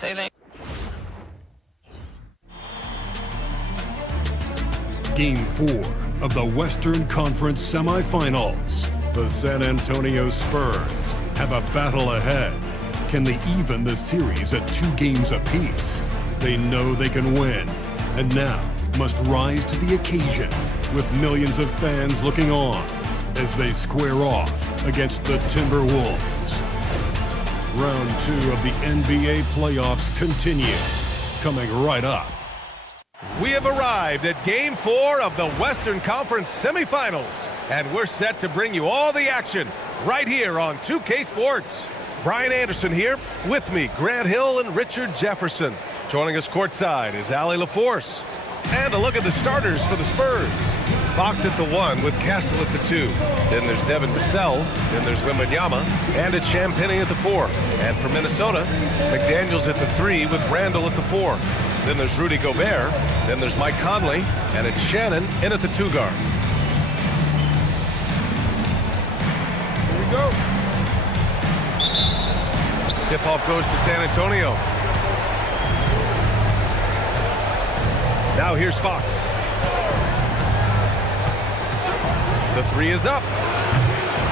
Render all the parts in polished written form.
say that. Game 4 of the Western Conference semifinals. The San Antonio Spurs have a battle ahead. Can they even the series at 2 games apiece? They know they can win, and now must rise to the occasion with millions of fans looking on as they square off against the Timberwolves. Round 2 of the NBA playoffs continue, coming right up. We have arrived at Game 4 of the Western Conference semifinals, and we're set to bring you all the action right here on 2K Sports. Brian Anderson here, with me, Grant Hill and Richard Jefferson. Joining us courtside is Allie LaForce. And a look at the starters for the Spurs. Fox at the 1 with Castle at the 2. Then there's Devin Vassell. Then there's Wembanyama. And it's Champagnie at the 4. And for Minnesota, McDaniels at the 3 with Randall at the 4. Then there's Rudy Gobert. Then there's Mike Conley. And it's Shannon in at the 2 guard. Here we go. Tip-off goes to San Antonio. Now here's Fox. The 3 is up.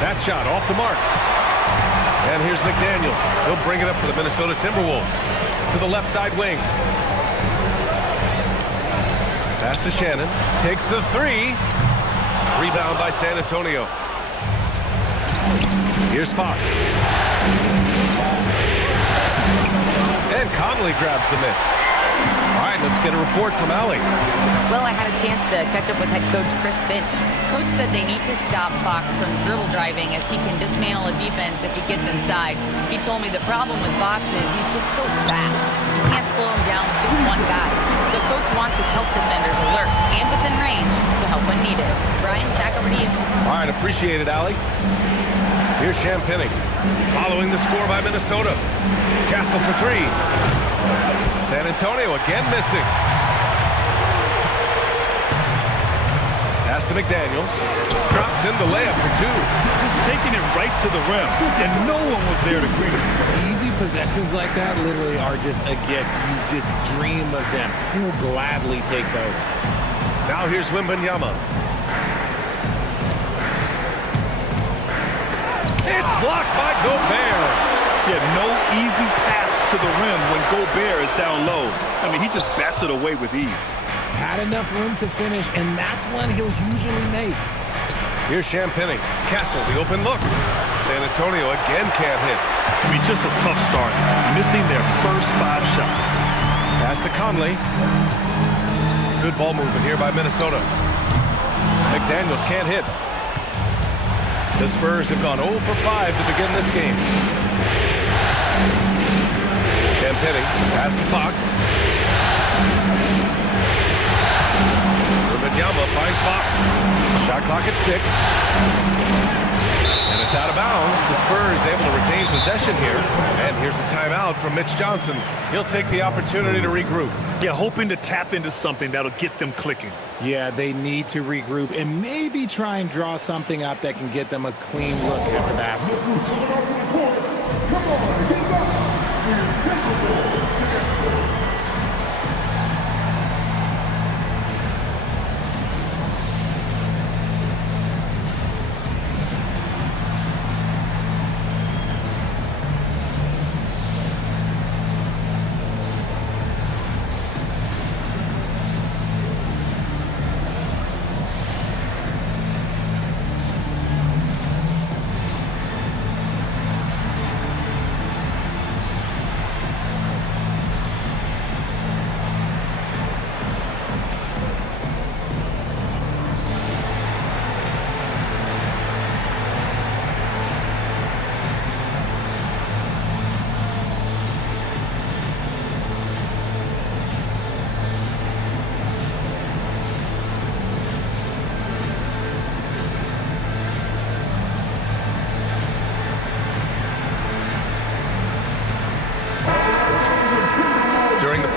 That shot off the mark. And here's McDaniels. He'll bring it up for the Minnesota Timberwolves. To the left side wing. Pass to Shannon. Takes the 3. Rebound by San Antonio. Here's Fox. And Conley grabs the miss. All right, let's get a report from Allie. Well, I had a chance to catch up with head coach Chris Finch. Coach said they need to stop Fox from dribble driving as he can dismantle a defense if he gets inside. He told me the problem with Fox is he's just so fast. You can't slow him down with just one guy. So coach wants his help defenders alert and within range to help when needed. Brian, back over to you. All right, appreciate it, Allie. Here's Champagnie. Following the score by Minnesota. Castle for 3. San Antonio again missing. Pass to McDaniels. Drops in the layup for 2. Just taking it right to the rim, and no one was there to greet him. Easy possessions like that literally are just a gift. You just dream of them. He'll gladly take those. Now here's Wembanyama. It's blocked by Gobert. Yeah, no easy paths to the rim when Gobert is down low. I mean, he just bats it away with ease. Had enough room to finish, and that's one he'll usually make. Here's Champagnie. Castle, the open look. San Antonio again can't hit. I mean, just a tough start, missing their first 5 shots. Pass to Conley. Good ball movement here by Minnesota. McDaniels can't hit. The Spurs have gone 0 for 5 to begin this game. Champagnie, pass to Fox. Wembanyama finds Fox. Shot clock at 6. And it's out of bounds. The Spurs able to retain possession here. And here's a timeout from Mitch Johnson. He'll take the opportunity to regroup. Yeah, hoping to tap into something that'll get them clicking. Yeah, they need to regroup and maybe try and draw something up that can get them a clean look at the basket.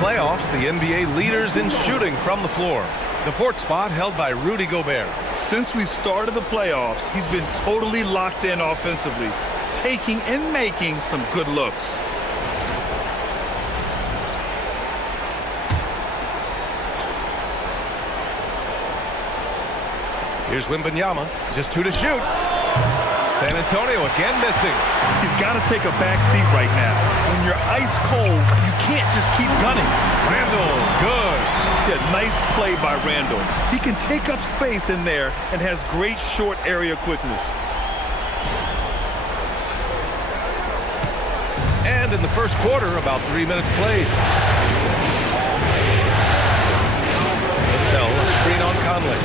Playoffs, the NBA leaders in shooting from the floor. The 4th spot held by Rudy Gobert. Since we started the playoffs, he's been totally locked in offensively, taking and making some good looks. Here's Wembanyama, just 2 to shoot. San Antonio again missing. He's got to take a back seat right now. When you're ice cold, you can't just keep gunning. Randall, good. Yeah, nice play by Randall. He can take up space in there and has great short area quickness. And in the first quarter, about 3 minutes played. Vassell, a screen on Conley.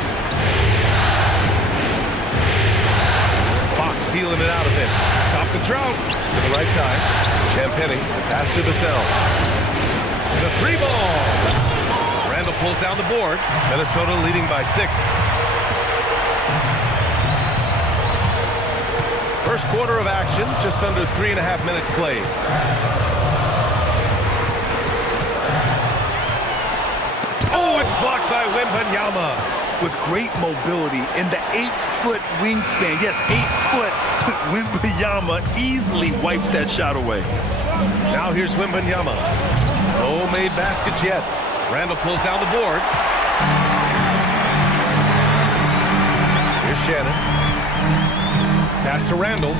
Fox feeling it out a bit. Stop the drought. To the right side. Champagnie, pass to Vassell. The 3 ball. Randall pulls down the board. Minnesota leading by 6. First quarter of action, just under 3.5 minutes played. Oh, it's blocked by Wembanyama. With great mobility in the 8-foot wingspan. Yes, 8 foot. Wembanyama easily wipes that shot away. Now here's Wembanyama. No made baskets yet. Randall pulls down the board. Here's Shannon. Pass to Randall.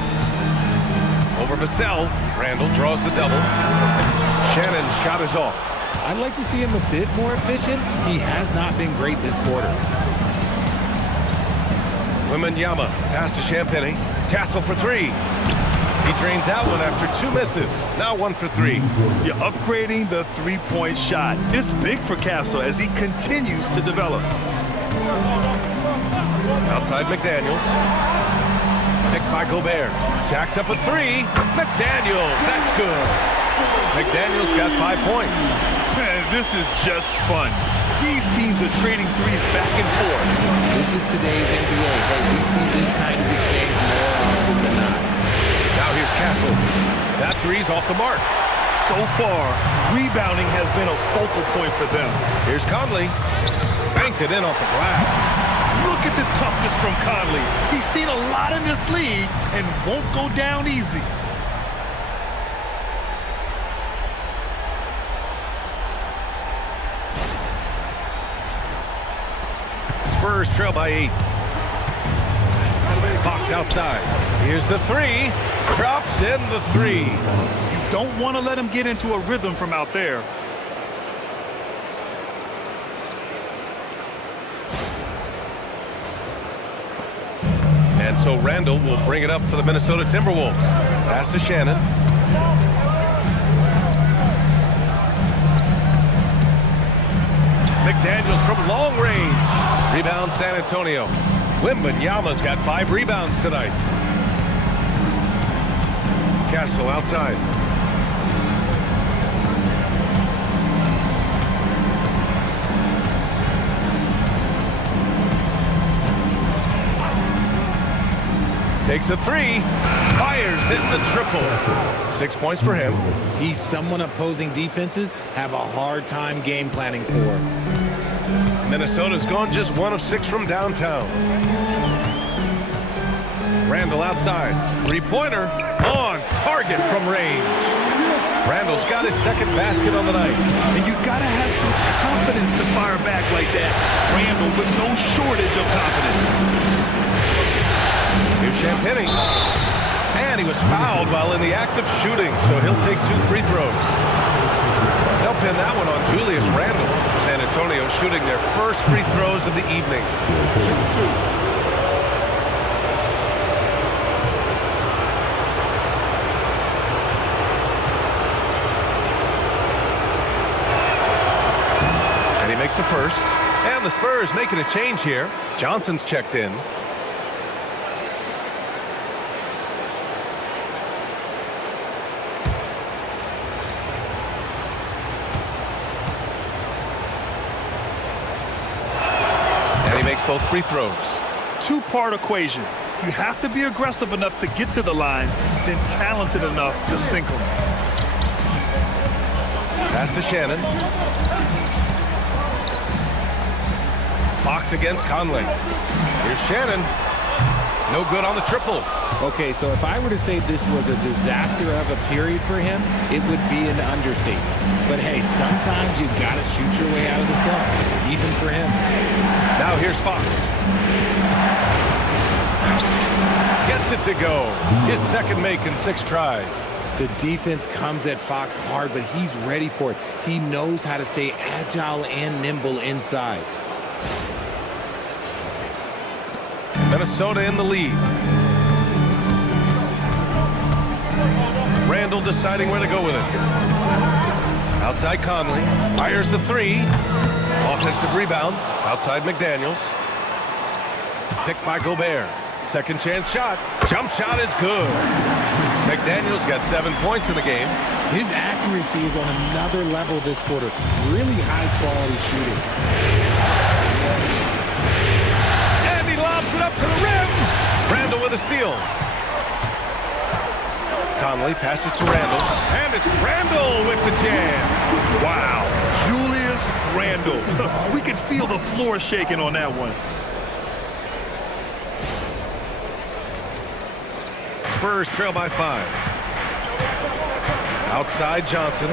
Over Vassell. Randall draws the double. Shannon's shot is off. I'd like to see him a bit more efficient. He has not been great this quarter. Wembanyama, pass to Champagnie. Castle for 3. He drains that one after 2 misses. Now 1 for 3. You're upgrading the 3-point shot. It's big for Castle as he continues to develop. Outside McDaniels. Picked by Gobert. Jacks up a 3. McDaniels, that's good. McDaniels got 5 points. Man, this is just fun. These teams are trading threes back and forth. This is today's NBA. Hey, we see this kind of exchange more often than not. Now here's Castle. That 3's off the mark. So far, rebounding has been a focal point for them. Here's Conley. Banked it in off the glass. Look at the toughness from Conley. He's seen a lot in this league and won't go down easy. Spurs trail by 8. Fox outside. Here's the 3. Drops in the 3. You don't want to let him get into a rhythm from out there. And so Randall will bring it up for the Minnesota Timberwolves. Pass to Shannon. McDaniels from long range. Rebound San Antonio. Wembanyama's got 5 rebounds tonight. Castle outside. Takes a 3. Fires in the triple. 6 points for him. He's someone opposing defenses have a hard time game planning for. Minnesota's gone just 1 of 6 from downtown. Randall outside. 3-pointer on target from range. Randall's got his 2nd basket on the night. And you got to have some confidence to fire back like that. Randall with no shortage of confidence. Here's Champagnie. And he was fouled while in the act of shooting, so he'll take 2 free throws. They'll pin that one on Julius Randall. San Antonio shooting their first free throws of the evening. And he makes the first. And the Spurs making a change here. Johnson's checked in. Both free throws. 2-part equation. You have to be aggressive enough to get to the line, then talented enough to sink them. Pass to Shannon. Fox against Conley. Here's Shannon. No good on the triple. Okay, so if I were to say this was a disaster of a period for him, it would be an understatement. But hey, sometimes you gotta shoot your way out of the slump, even for him. Now here's Fox. Gets it to go. His second make in 6 tries. The defense comes at Fox hard, but he's ready for it. He knows how to stay agile and nimble inside. Minnesota in the lead. Randall deciding where to go with it. Outside Conley. Fires the 3. Offensive rebound. Outside McDaniels. Picked by Gobert. Second chance shot. Jump shot is good. McDaniels got 7 points in the game. His accuracy is on another level this quarter. Really high-quality shooting. And he lobs it up to the rim. Randall with a steal. Conley passes to Randall. And it's Randall with the jam. Wow. Julius Randall. We could feel the floor shaking on that one. Spurs trail by 5. Outside Johnson.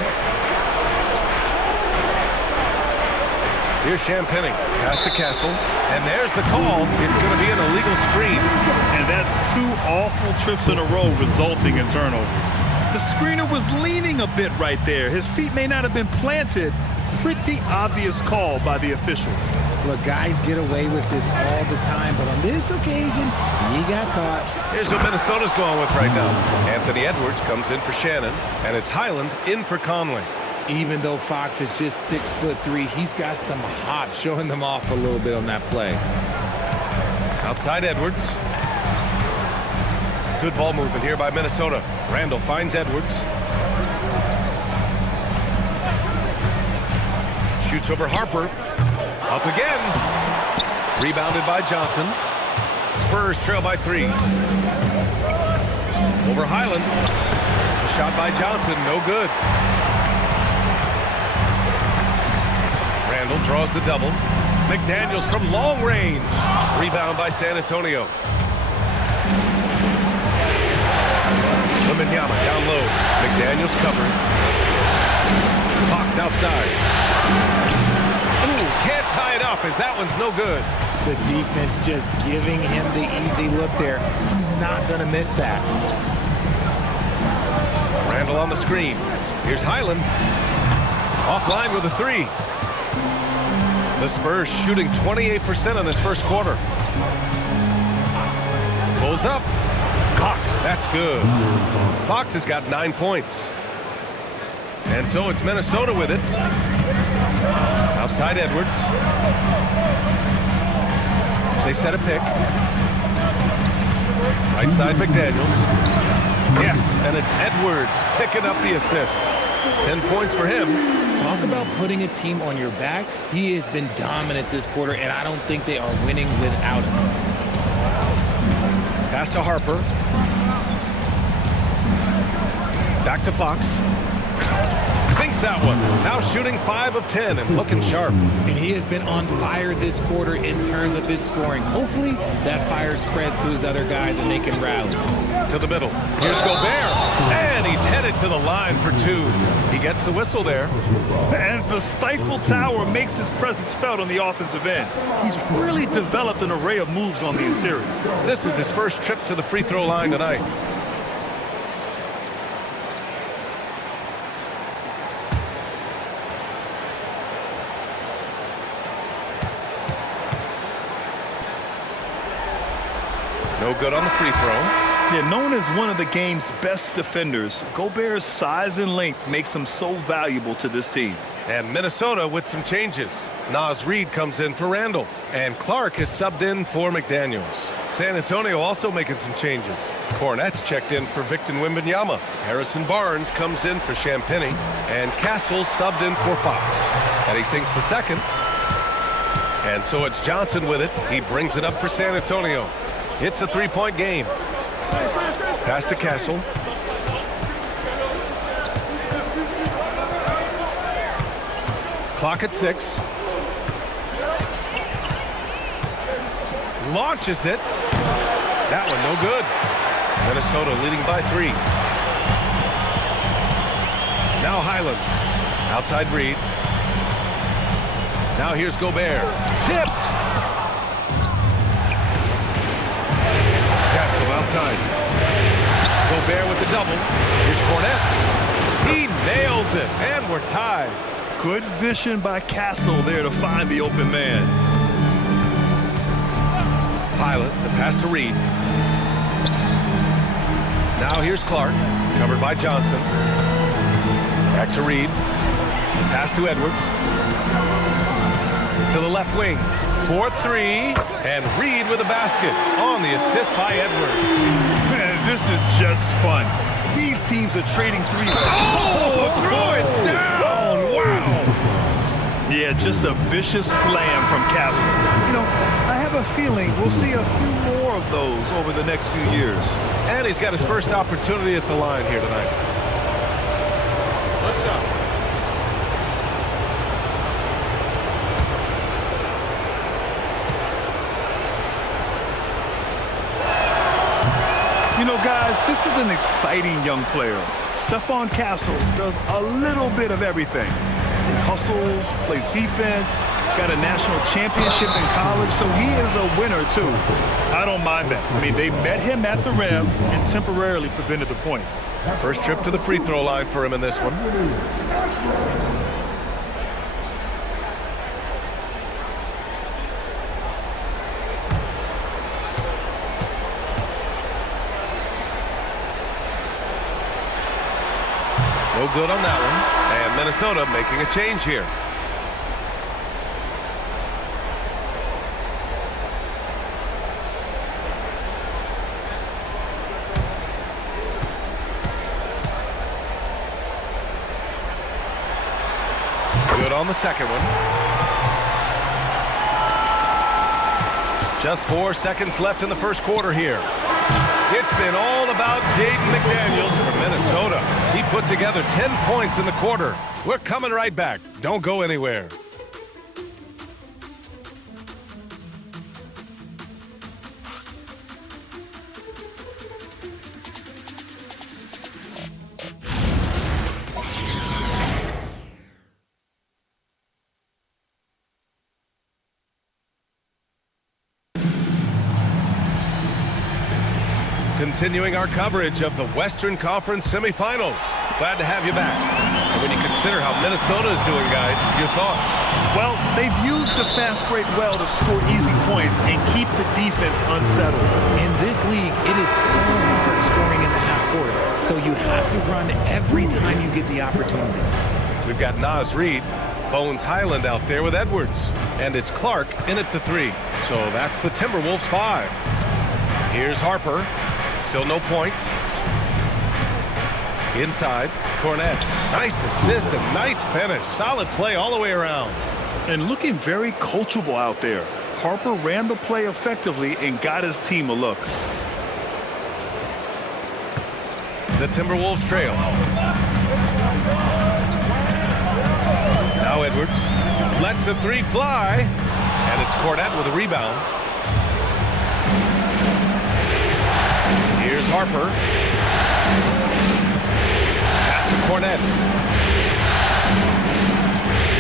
Here's Champagny. Pass to Castle. And there's the call. It's going to be an illegal screen. And that's 2 awful trips in a row resulting in turnovers. The screener was leaning a bit right there. His feet may not have been planted. Pretty obvious call by the officials. Look, guys get away with this all the time, but on this occasion, he got caught. Here's what Minnesota's going with right now. Anthony Edwards comes in for Shannon, and it's Highland in for Conley. Even though Fox is just 6'3", he's got some hop, showing them off a little bit on that play. Outside Edwards. Good ball movement here by Minnesota. Randall finds Edwards. Shoots over Harper. Up again. Rebounded by Johnson. Spurs trail by 3. Over Highland. A shot by Johnson, no good. Randall draws the double. McDaniels from long range. Rebound by San Antonio. Wembanyama down low. McDaniels covering. Fox outside. Ooh, can't tie it up as that one's no good. The defense just giving him the easy look there. He's not going to miss that. Randall on the screen. Here's Highland. Offline with a 3. The Spurs shooting 28% in this first quarter. Pulls up. Cox, that's good. Fox has got 9 points. And so it's Minnesota with it. Outside Edwards. They set a pick. Right side McDaniels. Yes, and it's Edwards picking up the assist. 10 points for him. Talk about putting a team on your back. He has been dominant this quarter, and I don't think they are winning without him. Pass to Harper. Back to Fox. Sinks that one. Now shooting 5 of 10 and looking sharp. And he has been on fire this quarter in terms of his scoring. Hopefully that fire spreads to his other guys and they can rally. To the middle. Here's Gobert. And he's headed to the line for 2. He gets the whistle there. And the stifle tower makes his presence felt on the offensive end. He's really developed an array of moves on the interior. This is his first trip to the free throw line tonight. No good on the free throw. Yeah, known as one of the game's best defenders, Gobert's size and length makes him so valuable to this team. And Minnesota with some changes. Naz Reid comes in for Randall. And Clark is subbed in for McDaniels. San Antonio also making some changes. Cornette's checked in for Victor Wembanyama. Harrison Barnes comes in for Champagny. And Castle subbed in for Fox. And he sinks the second. And so it's Johnson with it. He brings it up for San Antonio. It's a 3-point game. Pass to Castle. Clock at 6. Launches it. That one no good. Minnesota leading by 3. Now Highland. Outside Reed. Now here's Gobert. Tipped. Castle outside. Gobert with the double. Here's Cornette. He nails it, and we're tied. Good vision by Castle there to find the open man. Pilot, the pass to Reed. Now here's Clark, covered by Johnson. Back to Reed. Pass to Edwards. To the left wing. 4-3, and Reed with a basket on the assist by Edwards. Man, this is just fun. These teams are trading threes. Oh, throw it down! Wow! Yeah, just a vicious slam from Castle. You know, I have a feeling we'll see a few more of those over the next few years. And he's got his first opportunity at the line here tonight. What's up? You know, guys, this is an exciting young player. Stephon Castle does a little bit of everything. He hustles, plays defense, got a national championship in college, so he is a winner, too. I don't mind that. I mean, they met him at the rim and temporarily prevented the points. First trip to the free throw line for him in this one. No good on that one. And Minnesota making a change here. Good on the second one. Just 4 seconds left in the first quarter here. It's been all about Jaden McDaniels for Minnesota. He put together 10 points in the quarter. We're coming right back. Don't go anywhere. Continuing our coverage of the Western Conference semifinals. Glad to have you back. And when you consider how Minnesota is doing, guys, your thoughts? Well, they've used the fast break well to score easy points and keep the defense unsettled. In this league, it is so hard scoring in the half court, so you have to run every time you get the opportunity. We've got Naz Reid, Bones Highland out there with Edwards, and it's Clark in at the 3. So that's the Timberwolves 5. Here's Harper. Still no points. Inside, Cornette. Nice assist and nice finish. Solid play all the way around. And looking very coachable out there. Harper ran the play effectively and got his team a look. The Timberwolves trail. Now Edwards lets the 3 fly. And it's Cornette with a rebound. Here's Harper. Pass to Cornette.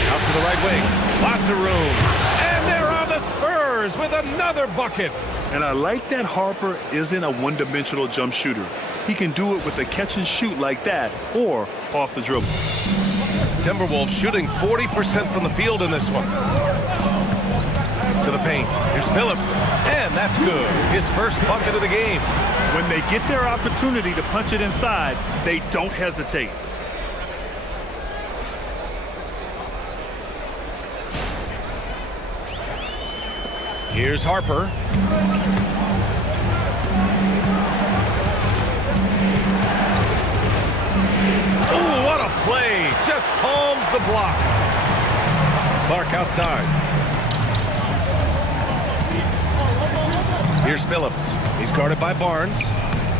Out to the right wing. Lots of room. And there are the Spurs with another bucket. And I like that Harper isn't a one-dimensional jump shooter. He can do it with a catch and shoot like that or off the dribble. Timberwolves shooting 40% from the field in this one. To the paint. Here's Phillips. And that's good. His first bucket of the game. When they get their opportunity to punch it inside, they don't hesitate. Here's Harper. Oh, what a play. Just palms the block. Clark outside. Here's Phillips. He's guarded by Barnes.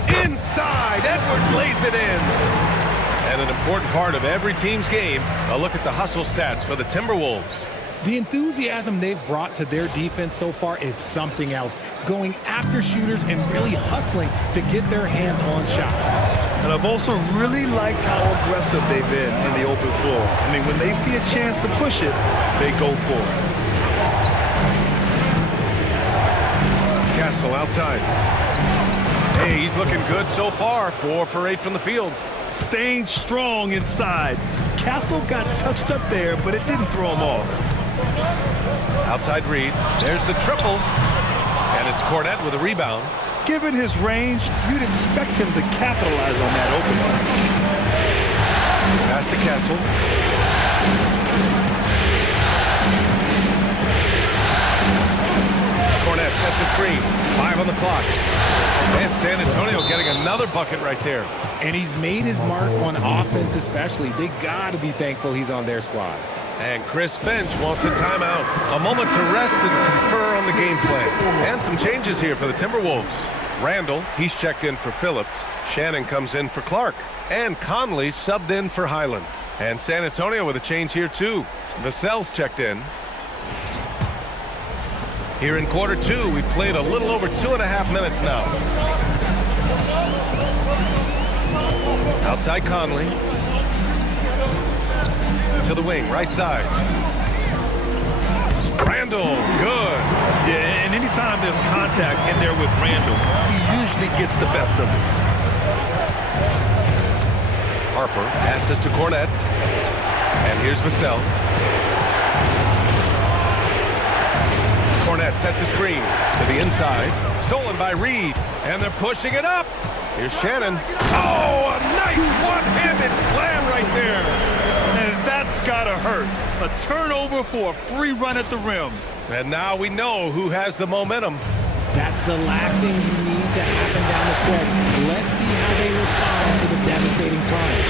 Inside, Edwards lays it in. And an important part of every team's game, a look at the hustle stats for the Timberwolves. The enthusiasm they've brought to their defense so far is something else, going after shooters and really hustling to get their hands on shots. And I've also really liked how aggressive they've been in the open floor. I mean, when they see a chance to push it, they go for it. Castle outside. Hey, he's looking good so far. 4 for 8 from the field. Staying strong inside. Castle got touched up there, but it didn't throw him off. Outside Reed. There's the triple. And it's Cornette with a rebound. Given his range, you'd expect him to capitalize on that opening. Pass to Castle. Cornette sets a screen. 5 on the clock. And San Antonio getting another bucket right there. And he's made his mark on offense especially. They got to be thankful he's on their squad. And Chris Finch wants a timeout. A moment to rest and confer on the game plan. And some changes here for the Timberwolves. Randall, he's checked in for Phillips. Shannon comes in for Clark. And Conley subbed in for Highland. And San Antonio with a change here too. Vassell's checked in. Here in quarter 2, we played a little over 2.5 minutes now. Outside Conley. To the wing, right side. Randall, good. Yeah, and anytime there's contact in there with Randall, he usually gets the best of it. Harper passes to Cornette. And here's Vassell. Cornette sets a screen to the inside. Stolen by Reed. And they're pushing it up. Here's Shannon. Oh, a nice one-handed slam right there. And that's gotta hurt. A turnover for a free run at the rim. And now we know who has the momentum. That's the last thing you need to happen down the stretch. Let's see how they respond to the devastating crunch.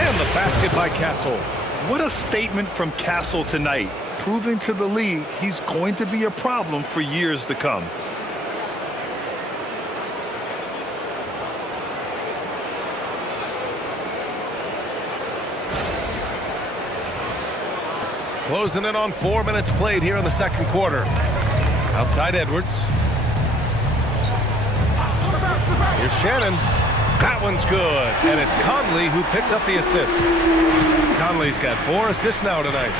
And the basket by Castle. What a statement from Castle tonight, proving to the league he's going to be a problem for years to come. Closing in on 4 minutes played here in the second quarter. Outside Edwards. Here's Shannon. That one's good. And it's Conley who picks up the assist. Conley's got 4 assists now tonight.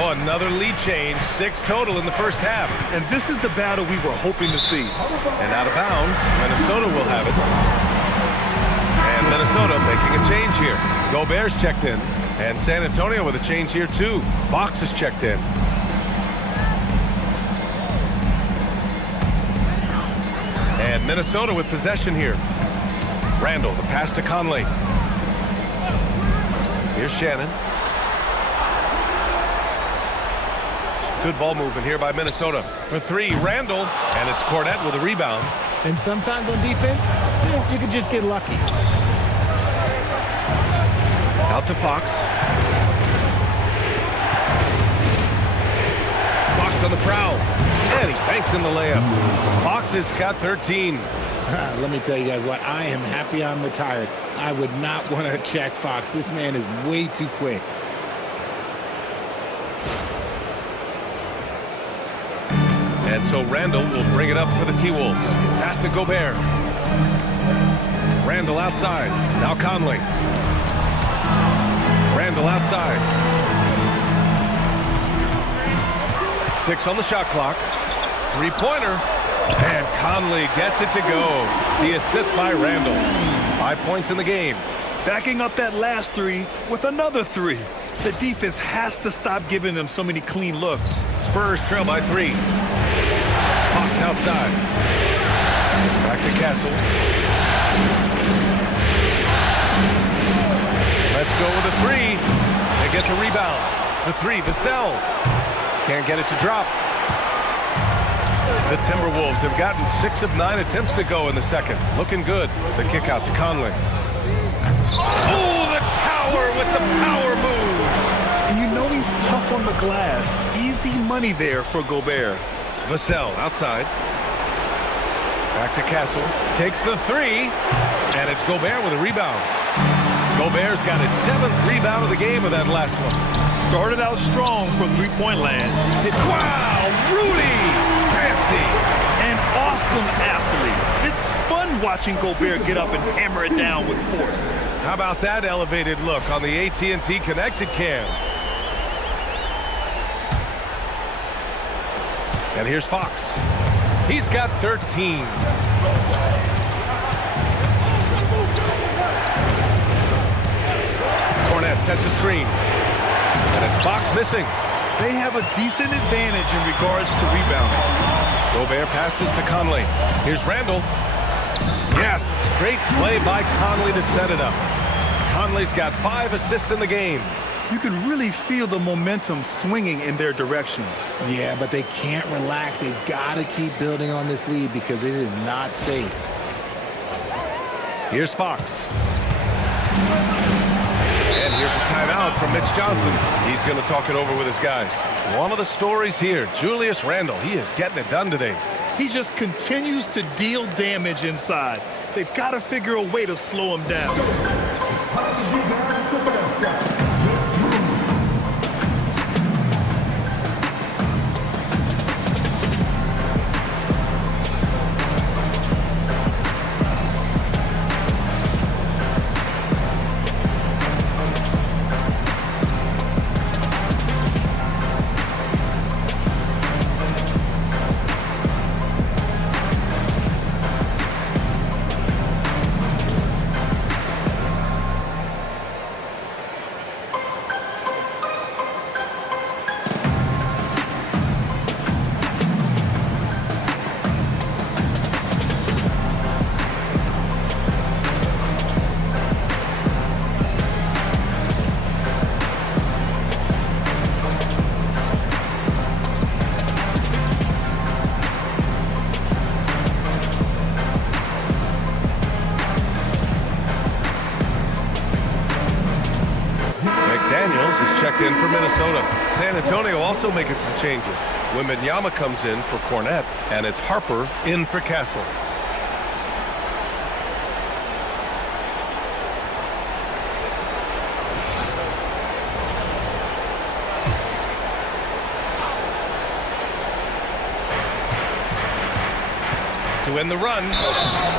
Oh, another lead change. 6 total in the first half. And this is the battle we were hoping to see. And out of bounds, Minnesota will have it. And Minnesota making a change here. Gobert's checked in. And San Antonio with a change here too. Fox is checked in. And Minnesota with possession here. Randall, the pass to Conley. Here's Shannon. Good ball movement here by Minnesota. For 3, Randall. And it's Cornette with a rebound. And sometimes on defense, you can just get lucky. Out to Fox. Fox on the prowl. And he banks in the layup. Fox has got 13. Let me tell you guys what, I am happy I'm retired. I would not want to check Fox. This man is way too quick. And so Randall will bring it up for the T-Wolves. Pass to Gobert. Randall outside. Now Conley. Randall outside. 6 on the shot clock. 3-pointer. And Conley gets it to go. The assist by Randall. 5 points in the game. Backing up that last 3 with another 3. The defense has to stop giving them so many clean looks. Spurs trail by 3. Fox outside. Back to Castle. Let's go with a 3. They get the rebound. The 3, Vassell. Can't get it to drop. The Timberwolves have gotten 6 of 9 attempts to go in the second. Looking good. The kick out to Conley. Oh, the tower with the power move. And you know he's tough on the glass. Easy money there for Gobert. Vassell outside. Back to Castle. Takes the 3. And it's Gobert with a rebound. Gobert's got his 7th rebound of the game with that last one. started out strong from three-point land. Wow, Rudy! Fancy! An awesome athlete. It's fun watching Gobert get up and hammer it down with force. How about that elevated look on the AT&T connected cam? And here's Fox. He's got 13. Cornette sets a screen. And it's Fox missing. They have a decent advantage in regards to rebounding. Gobert passes to Conley. Here's Randall. Yes, great play by Conley to set it up. Conley's got 5 assists in the game. You can really feel the momentum swinging in their direction. Yeah, but they can't relax. They've got to keep building on this lead because it is not safe. Here's Fox. And here's a timeout from Mitch Johnson. He's going to talk it over with his guys. One of the stories here, Julius Randle. He is getting it done today. He just continues to deal damage inside. They've got to figure a way to slow him down. In for Minnesota. San Antonio also making some changes. Wembanyama comes in for Cornette, and it's Harper in for Castle. To end the run.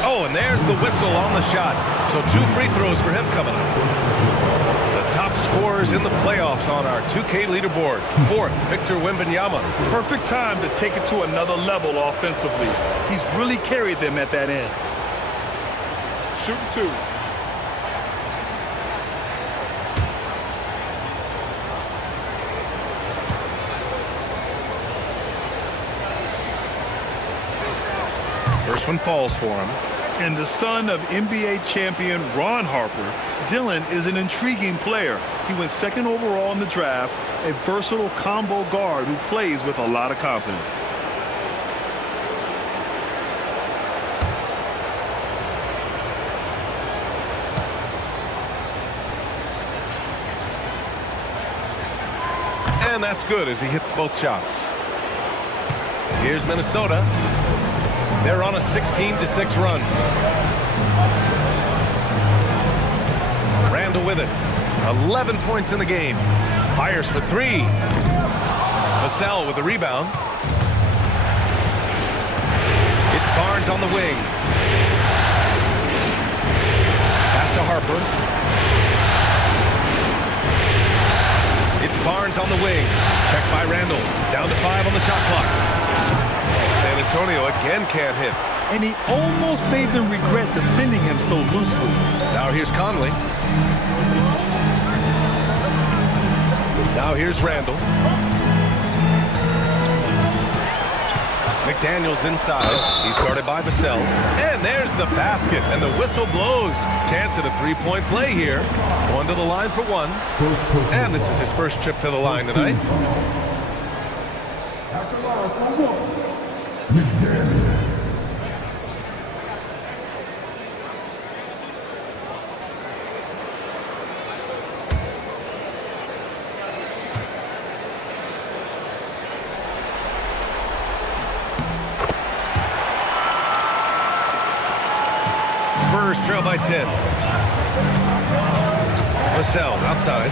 Oh, and there's the whistle on the shot. So 2 free throws for him coming up. Top scorers in the playoffs on our 2K leaderboard. 4th, Victor Wembanyama. Perfect time to take it to another level offensively. He's really carried them at that end. Shoot 2. First one falls for him. And the son of NBA champion Ron Harper, Dylan is an intriguing player. He went 2nd overall in the draft, a versatile combo guard who plays with a lot of confidence. And that's good as he hits both shots. Here's Minnesota. They're on a 16-6 run. Randall with it. 11 points in the game. Fires for 3. Vassell with the rebound. It's Barnes on the wing. Pass to Harper. It's Barnes on the wing. Checked by Randall. Down to 5 on the shot clock. San Antonio again can't hit. And he almost made them regret defending him so loosely. Now here's Conley. Now here's Randall. McDaniels inside. He's guarded by Vassell. And there's the basket. And the whistle blows. Chance at a 3-point play here. Going to the line for 1. And this is his first trip to the line tonight. Spurs trail by 10. Vassell outside.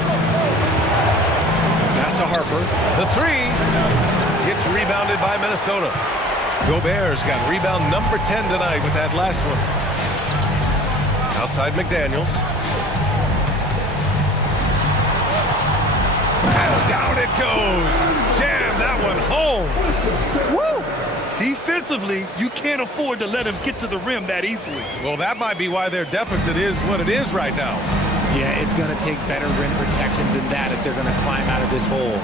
Pass to Harper. The three gets rebounded by Minnesota. Gobert's got rebound number 10 tonight with that last one. Outside McDaniels. And down it goes. Jam that one home. Woo! Defensively, you can't afford to let him get to the rim that easily. Well, that might be why their deficit is what it is right now. Yeah, it's going to take better rim protection than that if they're going to climb out of this hole.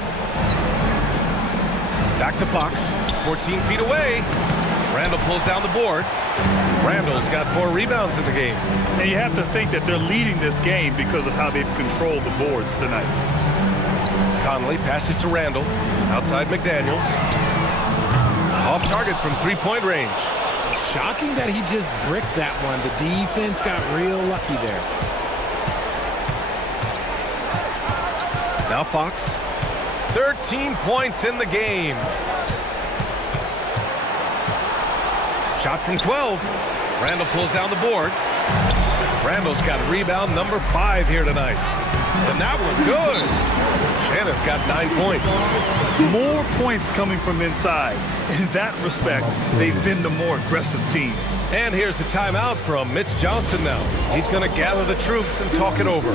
Back to Fox. 14 feet away. Randall pulls down the board. Randall's got 4 rebounds in the game. And you have to think that they're leading this game because of how they've controlled the boards tonight. Conley passes to Randall. Outside McDaniels. Off target from three-point range. Shocking that he just bricked that one. The defense got real lucky there. Now Fox. 13 points in the game. Shot from 12. Randall pulls down the board. Randall's got rebound number 5 here tonight. And that one good. Shannon's got 9 points. More points coming from inside. In that respect, they've been the more aggressive team. And here's the timeout from Mitch Johnson now. He's going to gather the troops and talk it over.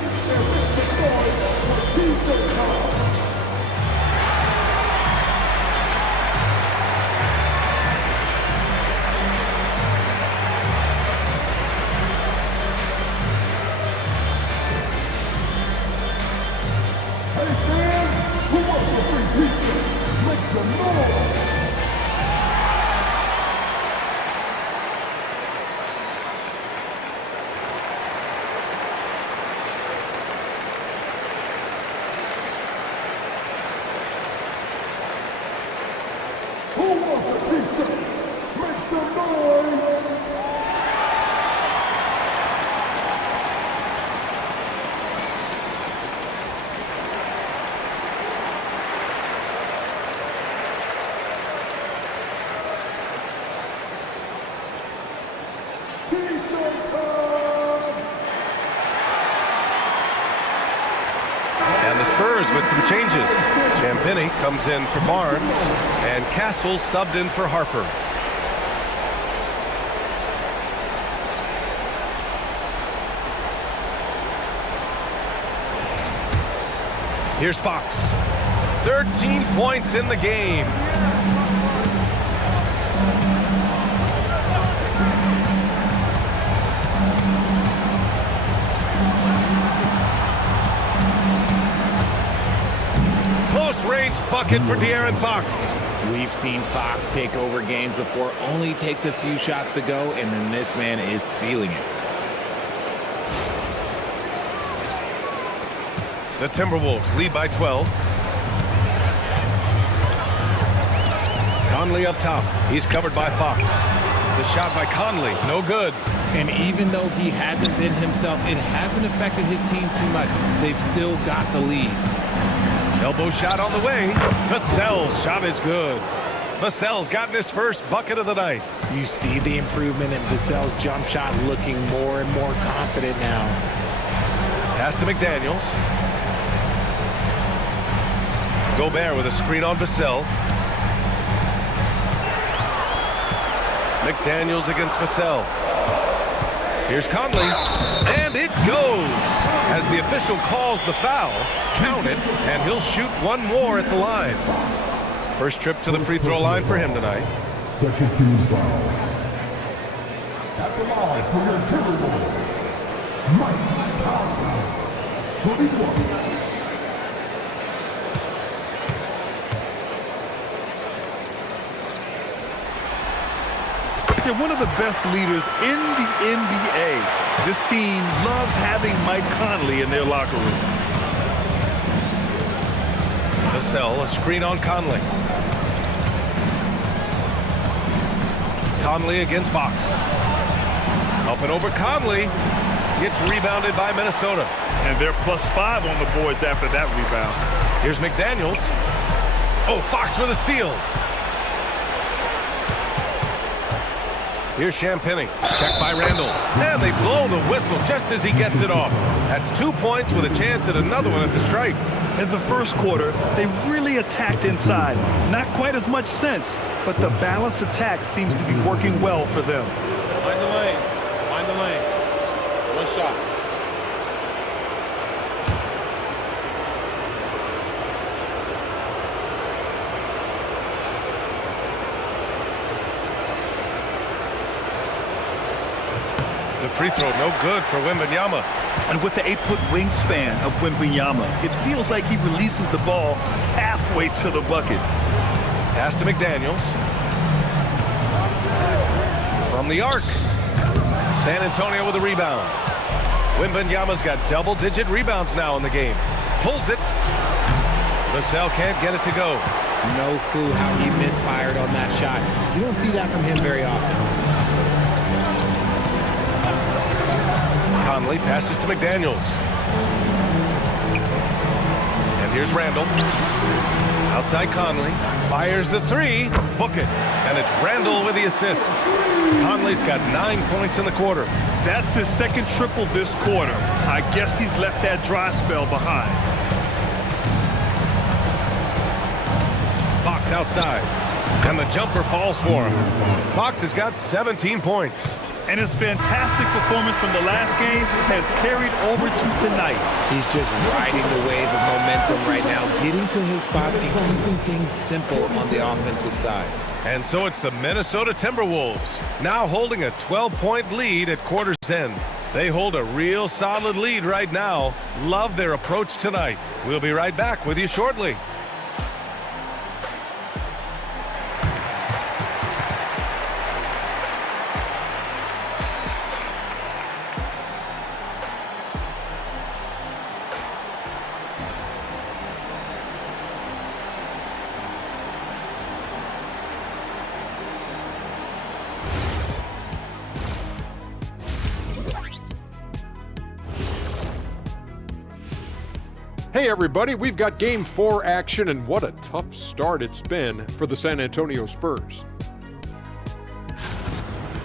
And the Spurs with some changes. Champagny comes in for Barnes, and Castle subbed in for Harper. Here's Fox. 13 points in the game. Close-range bucket for De'Aaron Fox. We've seen Fox take over games before. Only takes a few shots to go, and then this man is feeling it. The Timberwolves lead by 12. Conley up top. He's covered by Fox. The shot by Conley, no good. And even though he hasn't been himself, it hasn't affected his team too much. They've still got the lead. Elbow shot on the way. Vassell's shot is good. Vassell's gotten his first bucket of the night. You see the improvement in Vassell's jump shot, looking more and more confident now. Pass to McDaniels. Gobert with a screen on Vassell. McDaniels against Vassell. Here's Conley, and it goes. As the official calls the foul, count it, and he'll shoot one more at the line. First trip to the free throw line for him tonight. Second team foul. At the line for your Timberwolves, Mike Conley, 41. They're one of the best leaders in the NBA. This team loves having Mike Conley in their locker room. Vassell, a screen on Conley. Conley against Fox. Up and over Conley. Gets rebounded by Minnesota. And they're +5 on the boards after that rebound. Here's McDaniels. Oh, Fox with a steal. Here's Champagny. Checked by Randall. And they blow the whistle just as he gets it off. That's 2 points with a chance at another one at the stripe. In the first quarter, they really attacked inside. Not quite as much sense, but the balanced attack seems to be working well for them. Mind the lanes. Mind the lanes. One shot. The free throw, no good for Wembanyama. And with the 8-foot wingspan of Wembanyama, it feels like he releases the ball halfway to the bucket. Pass to McDaniels. From the arc. San Antonio with a rebound. Wembanyama's got double-digit rebounds now in the game. Pulls it. Vassell can't get it to go. No clue how he misfired on that shot. You don't see that from him very often. Conley passes to McDaniels. And here's Randall. Outside Conley. Fires the three. Book it. And it's Randall with the assist. Conley's got 9 points in the quarter. That's his second triple this quarter. I guess he's left that dry spell behind. Fox outside. And the jumper falls for him. Fox has got 17 points. And his fantastic performance from the last game has carried over to tonight. He's just riding the wave of momentum right now, getting to his spots and keeping things simple on the offensive side. And so it's the Minnesota Timberwolves, now holding a 12-point lead at quarter's end. They hold a real solid lead right now. Love their approach tonight. We'll be right back with you shortly. Hey everybody, we've got Game 4 action, and what a tough start it's been for the San Antonio Spurs.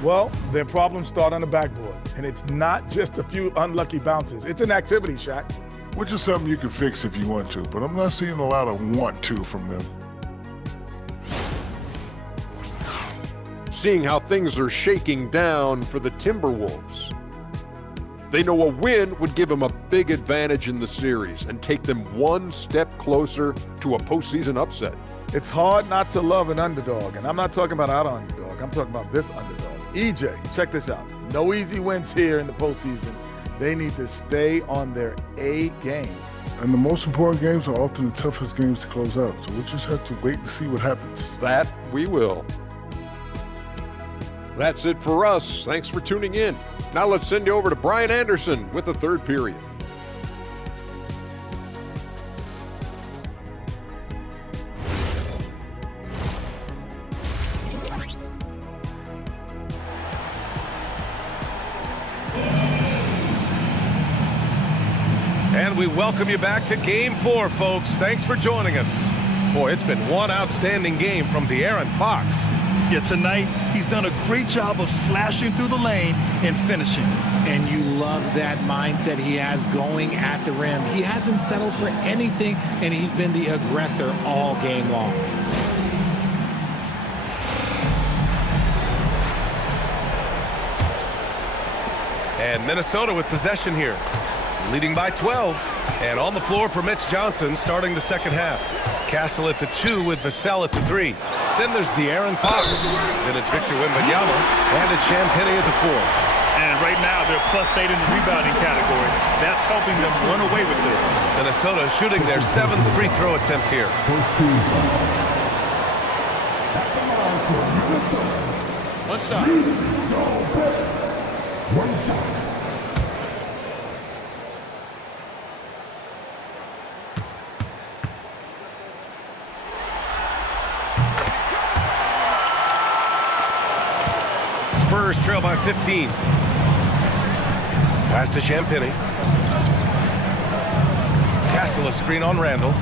Well, their problems start on the backboard, and it's not just a few unlucky bounces. It's an activity, Shaq. Which is something you can fix if you want to, but I'm not seeing a lot of want to from them. Seeing how things are shaking down for the Timberwolves. They know a win would give them a big advantage in the series and take them one step closer to a postseason upset. It's hard not to love an underdog, and I'm not talking about our underdog. I'm talking about this underdog. EJ, check this out. No easy wins here in the postseason. They need to stay on their A game. And the most important games are often the toughest games to close out, so we just have to wait and see what happens. That we will. That's it for us. Thanks for tuning in. Now let's send you over to Brian Anderson with the third period. And we welcome you back to Game 4, folks. Thanks for joining us. Boy, it's been one outstanding game from De'Aaron Fox. Yeah, tonight, he's done a great job of slashing through the lane and finishing. And you love that mindset he has going at the rim. He hasn't settled for anything, and he's been the aggressor all game long. And Minnesota with possession here, leading by 12. And on the floor for Mitch Johnson starting the second half. Castle at the 2 with Vassell at the 3. Then there's De'Aaron Fox. Then it's Victor Wembanyama. And it's Champagnie at the 4. And right now, they're +8 in the rebounding category. That's helping them run away with this. Minnesota shooting their 7th free throw attempt here. One shot. One shot. Spurs trail by 15. Pass to Champagnie. Castle a screen on Randall.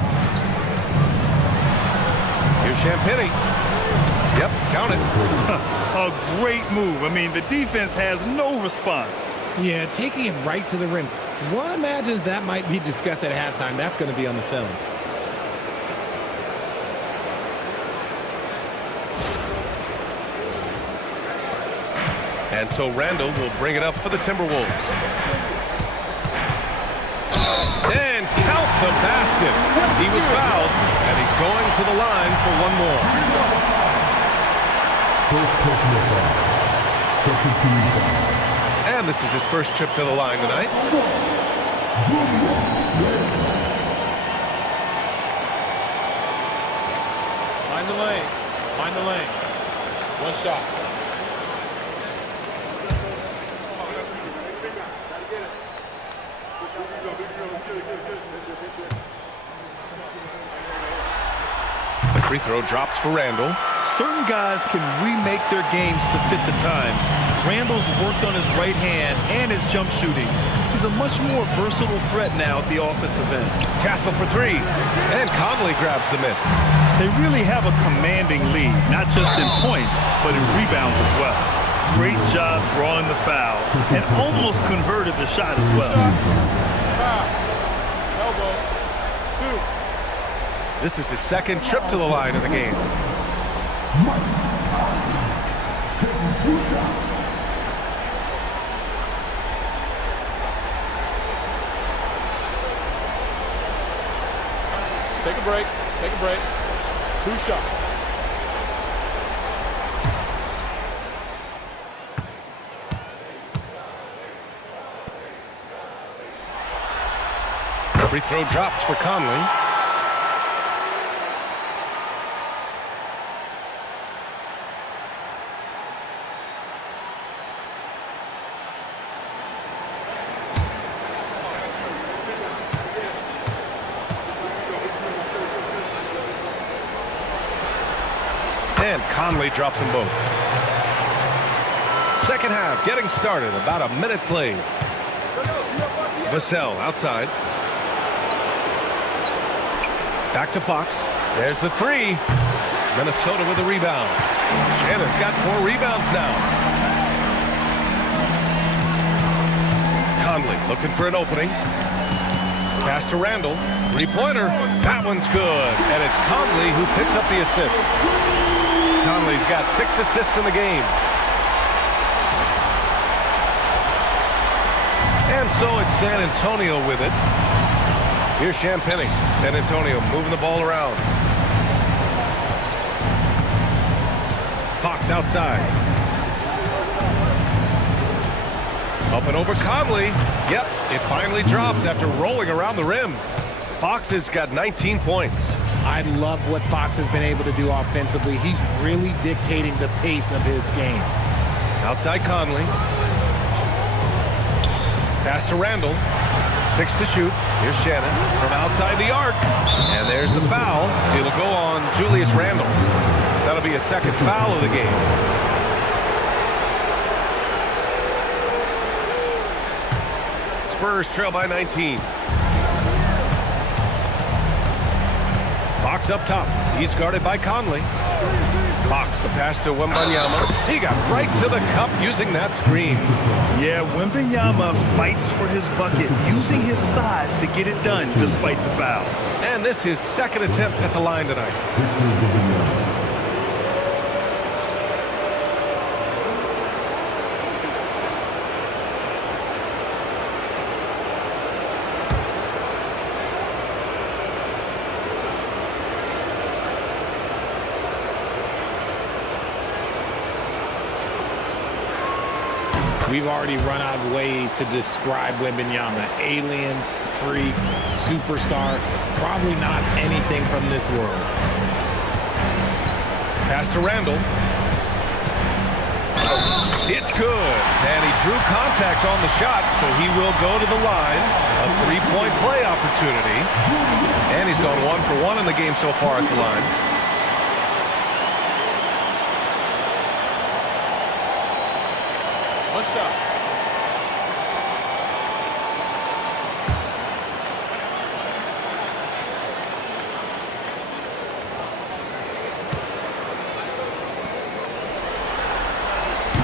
Here's Champagnie. Yep, count it. A great move. I mean, the defense has no response. Yeah, taking it right to the rim. One imagines that might be discussed at halftime. That's going to be on the film. And so Randall will bring it up for the Timberwolves. And count the basket. He was fouled, and he's going to the line for one more. And this is his first trip to the line tonight. Find the lanes. Find the lanes. One shot. The free throw drops for Randall. Certain guys can remake their games to fit the times. Randall's worked on his right hand and his jump shooting. He's a much more versatile threat now at the offensive end. Castle for three. And Conley grabs the miss. They really have a commanding lead, not just in points, but in rebounds as well. Great job drawing the foul and almost converted the shot as well. Elbow. Two. This is his second trip to the line in the game. Take a break. Take a break. Two shots. Free throw drops for Conley. And Conley drops them both. Second half getting started. About a minute played. Vassell outside. Back to Fox. There's the three. Minnesota with the rebound. Shannon's got 4 rebounds now. Conley looking for an opening. Pass to Randall. Three-pointer. That one's good. And it's Conley who picks up the assist. Conley's got 6 assists in the game. And so it's San Antonio with it. Here's Champagny. San Antonio moving the ball around. Fox outside. Up and over Conley. Yep, it finally drops after rolling around the rim. Fox has got 19 points. I love what Fox has been able to do offensively. He's really dictating the pace of his game. Outside Conley. Pass to Randall. 6 to shoot. Here's Shannon from outside the arc. And there's the foul. It'll go on Julius Randall. That'll be a second foul of the game. Spurs trail by 19. Fox up top. He's guarded by Conley. Fox, the pass to Wembanyama. He got right to the cup using that screen. Yeah, Wembanyama fights for his bucket, using his size to get it done despite the foul. And this is his second attempt at the line tonight. We've already run out of ways to describe Wembanyama. Alien, freak, superstar, probably not anything from this world. Pass to Randall. It's good. And he drew contact on the shot, so he will go to the line. A 3-point play opportunity. And he's gone 1 for 1 in the game so far at the line. One shot.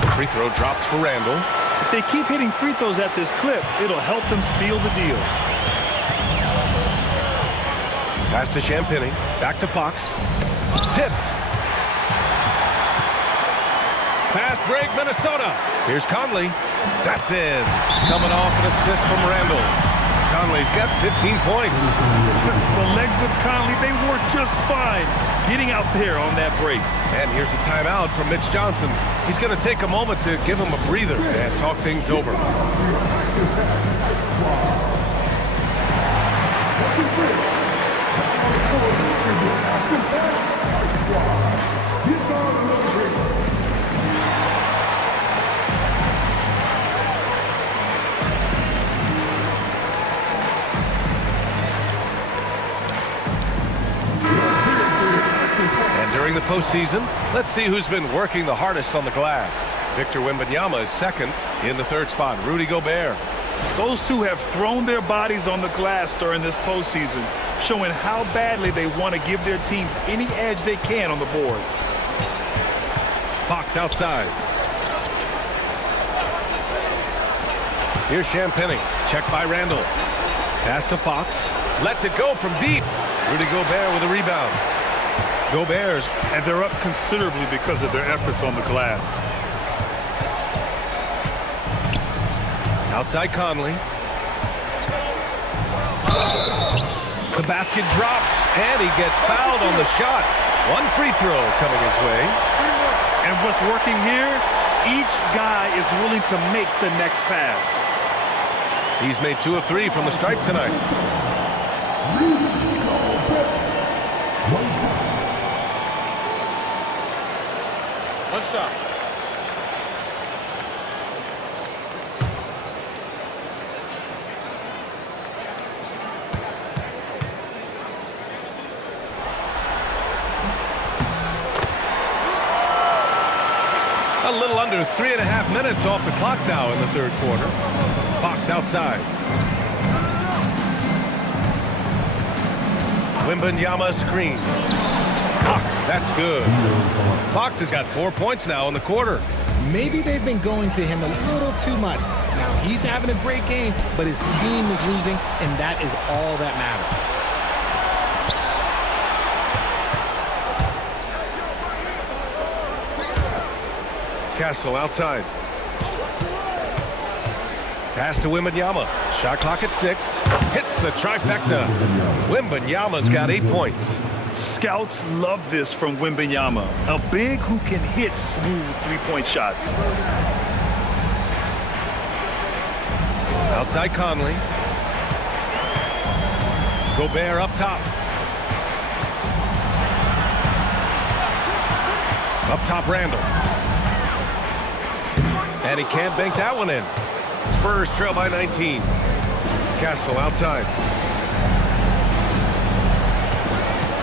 The free throw drops for Randall. If they keep hitting free throws at this clip, it'll help them seal the deal. Pass to Champagny. Back to Fox. Tipped. Fast break, Minnesota. Here's Conley. That's in. Coming off an assist from Randall. Conley's got 15 points. The legs of Conley, they work just fine getting out there on that break. And here's a timeout from Mitch Johnson. He's going to take a moment to give him a breather and talk things over. And during the postseason, let's see who's been working the hardest on the glass. Victor Wembanyama is second in the third spot. Rudy Gobert. Those two have thrown their bodies on the glass during this postseason, showing how badly they want to give their teams any edge they can on the boards. Fox outside. Here's Champagny. Checked by Randall. Pass to Fox. Lets it go from deep. Rudy Gobert with a rebound. Gobert's. And they're up considerably because of their efforts on the glass. Outside Conley. The basket drops, and he gets fouled on the shot. One free throw coming his way. And what's working here, each guy is willing to make the next pass. He's made 2 of 3 from the stripe tonight. One shot. A little under 3.5 minutes off the clock now in the third quarter. Fox outside. Wembanyama screen. Fox, that's good. Fox has got 4 points now in the quarter. Maybe they've been going to him a little too much. Now, he's having a great game, but his team is losing, and that is all that matters. Castle outside. Pass to Wembanyama. Shot clock at 6. Hits the trifecta. Wembanyama's got 8 points. Scouts love this from Wembanyama, a big who can hit smooth three-point shots. Outside Conley. Gobert up top. Up top Randall. And he can't bank that one in. Spurs trail by 19. Castle outside.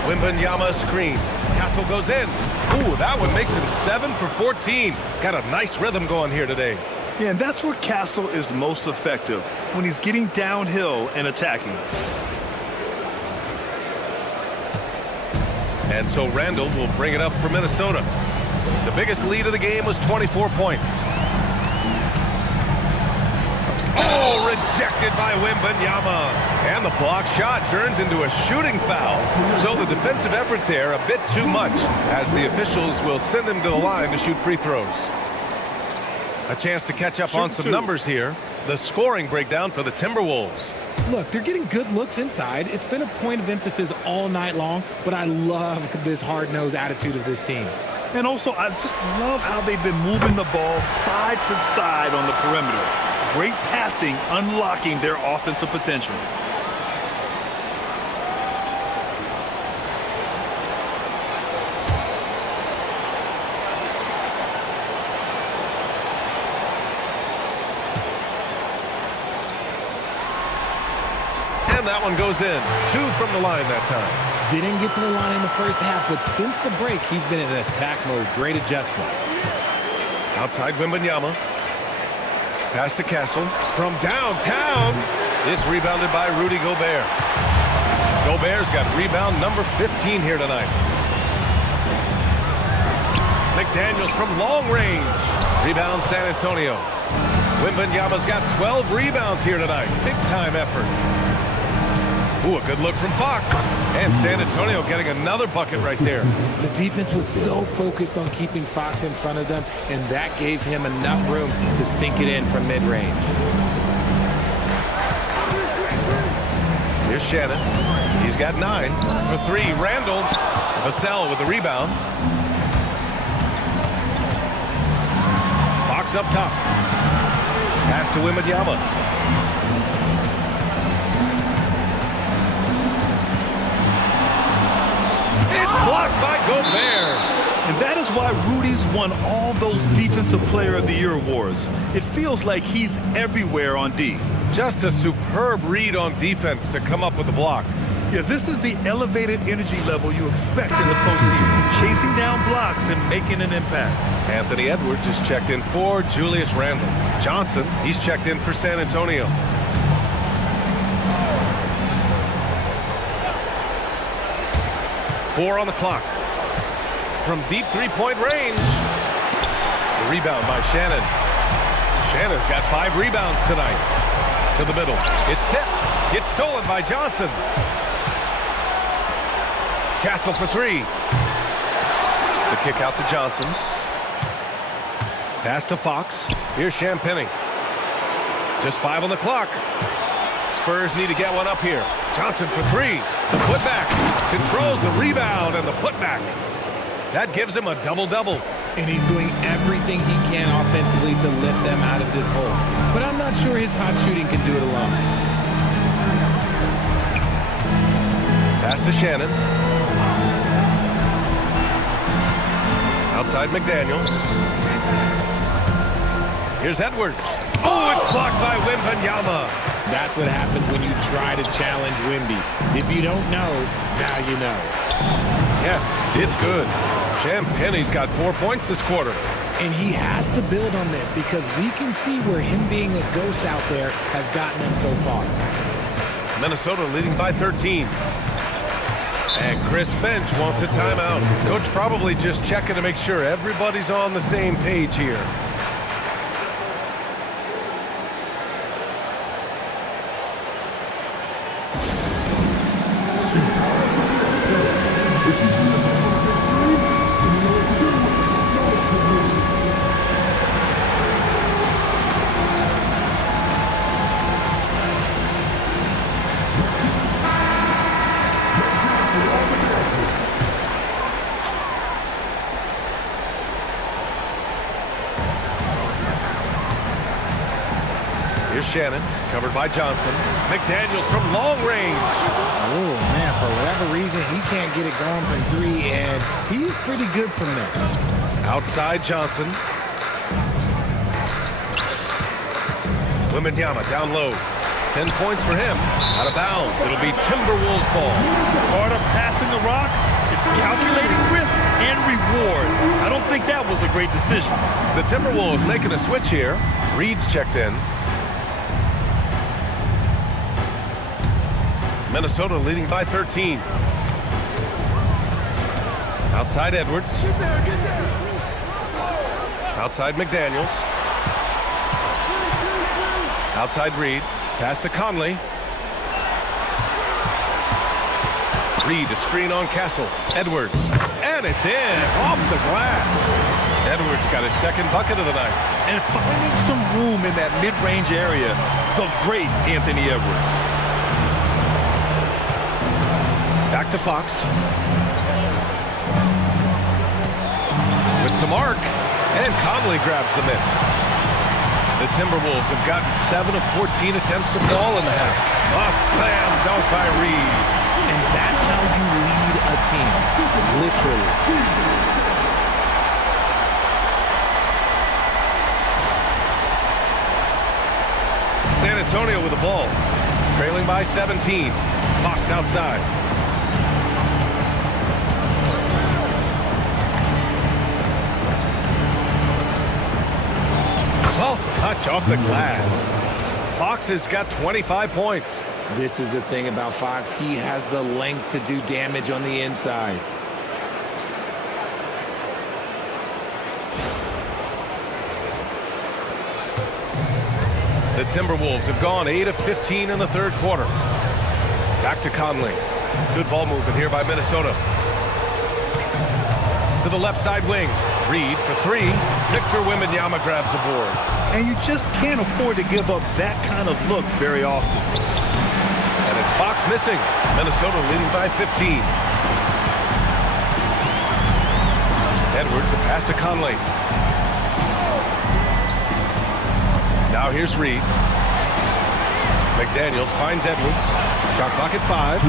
Wembanyama screen. Castle goes in. Ooh, that one makes him 7 for 14. Got a nice rhythm going here today. Yeah, and that's where Castle is most effective, when he's getting downhill and attacking. And so Randall will bring it up for Minnesota. The biggest lead of the game was 24 points. Oh, rejected by Wembanyama. And the block shot turns into a shooting foul. So the defensive effort there a bit too much, as the officials will send him to the line to shoot free throws. A chance to catch up on some numbers here. The scoring breakdown for the Timberwolves. Look, they're getting good looks inside. It's been a point of emphasis all night long, but I love this hard-nosed attitude of this team. And also, I just love how they've been moving the ball side to side on the perimeter. Great passing, unlocking their offensive potential. And that one goes in. 2 from the line that time. Didn't get to the line in the first half, but since the break, he's been in attack mode. Great adjustment. Outside Wembanyama. Pass to Castle. From downtown, it's rebounded by Rudy Gobert. Gobert's got rebound number 15 here tonight. McDaniels from long range. Rebound San Antonio. Wembanyama's got 12 rebounds here tonight. Big-time effort. Ooh, a good look from Fox. And San Antonio getting another bucket right there. The defense was so focused on keeping Fox in front of them, and that gave him enough room to sink it in from mid-range. Here's Shannon. He's got 9 for 3. Randall. Vassell with the rebound. Fox up top. Pass to Wembanyama. It's blocked by Gobert. And that is why Rudy's won all those Defensive Player of the Year awards. It feels like he's everywhere on D. Just a superb read on defense to come up with the block. Yeah, this is the elevated energy level you expect in the postseason. Chasing down blocks and making an impact. Anthony Edwards is checked in for Julius Randle. Johnson, he's checked in for San Antonio. Four on the clock. From deep three-point range. The rebound by Shannon. Shannon's got 5 rebounds tonight. To the middle. It's tipped. It's stolen by Johnson. Castle for 3. The kick out to Johnson. Pass to Fox. Here's Champagnie. Just 5 on the clock. Spurs need to get one up here. Johnson for 3. The putback. Controls the rebound and the putback. That gives him a double-double. And he's doing everything he can offensively to lift them out of this hole. But I'm not sure his hot shooting can do it alone. Pass to Shannon. Outside McDaniels. Here's Edwards. Oh, it's blocked by Wembanyama. That's what happens when you try to challenge Wemby. If you don't know, now you know. Yes, it's good. Champagnie's got 4 points this quarter. And he has to build on this because we can see where him being a ghost out there has gotten him so far. Minnesota leading by 13. And Chris Finch wants a timeout. Coach probably just checking to make sure everybody's on the same page here. Here's Shannon, covered by Johnson. McDaniels from long range. Oh, man, for whatever reason, he can't get it going from 3, and he's pretty good from there. Outside Johnson. Wembanyama down low. 10 points for him. Out of bounds. It'll be Timberwolves ball. Part of passing the rock, it's calculating risk and reward. I don't think that was a great decision. The Timberwolves making a switch here. Reed's checked in. Minnesota leading by 13. Outside Edwards. Outside McDaniels. Outside Reed. Pass to Conley. Reed, a screen on Castle. Edwards. And it's in. Off the glass. Edwards got his second bucket of the night. And finding some room in that mid-range area, the great Anthony Edwards. Back to Fox. With some arc. And Conley grabs the miss. The Timberwolves have gotten 7 of 14 attempts to fall in the half. A slam dunk by Reed. And that's how you lead a team. Literally. San Antonio with the ball. Trailing by 17. Fox outside. Soft touch off the glass. Fox has got 25 points. This is the thing about Fox. He has the length to do damage on the inside. The Timberwolves have gone 8 of 15 in the third quarter. Back to Conley. Good ball movement here by Minnesota. To the left side wing. Reed for three. Victor Wembanyama grabs the board. And you just can't afford to give up that kind of look very often. And it's Fox missing. Minnesota leading by 15. Edwards, a pass to Conley. Now here's Reed. McDaniels finds Edwards. Shot clock at 5.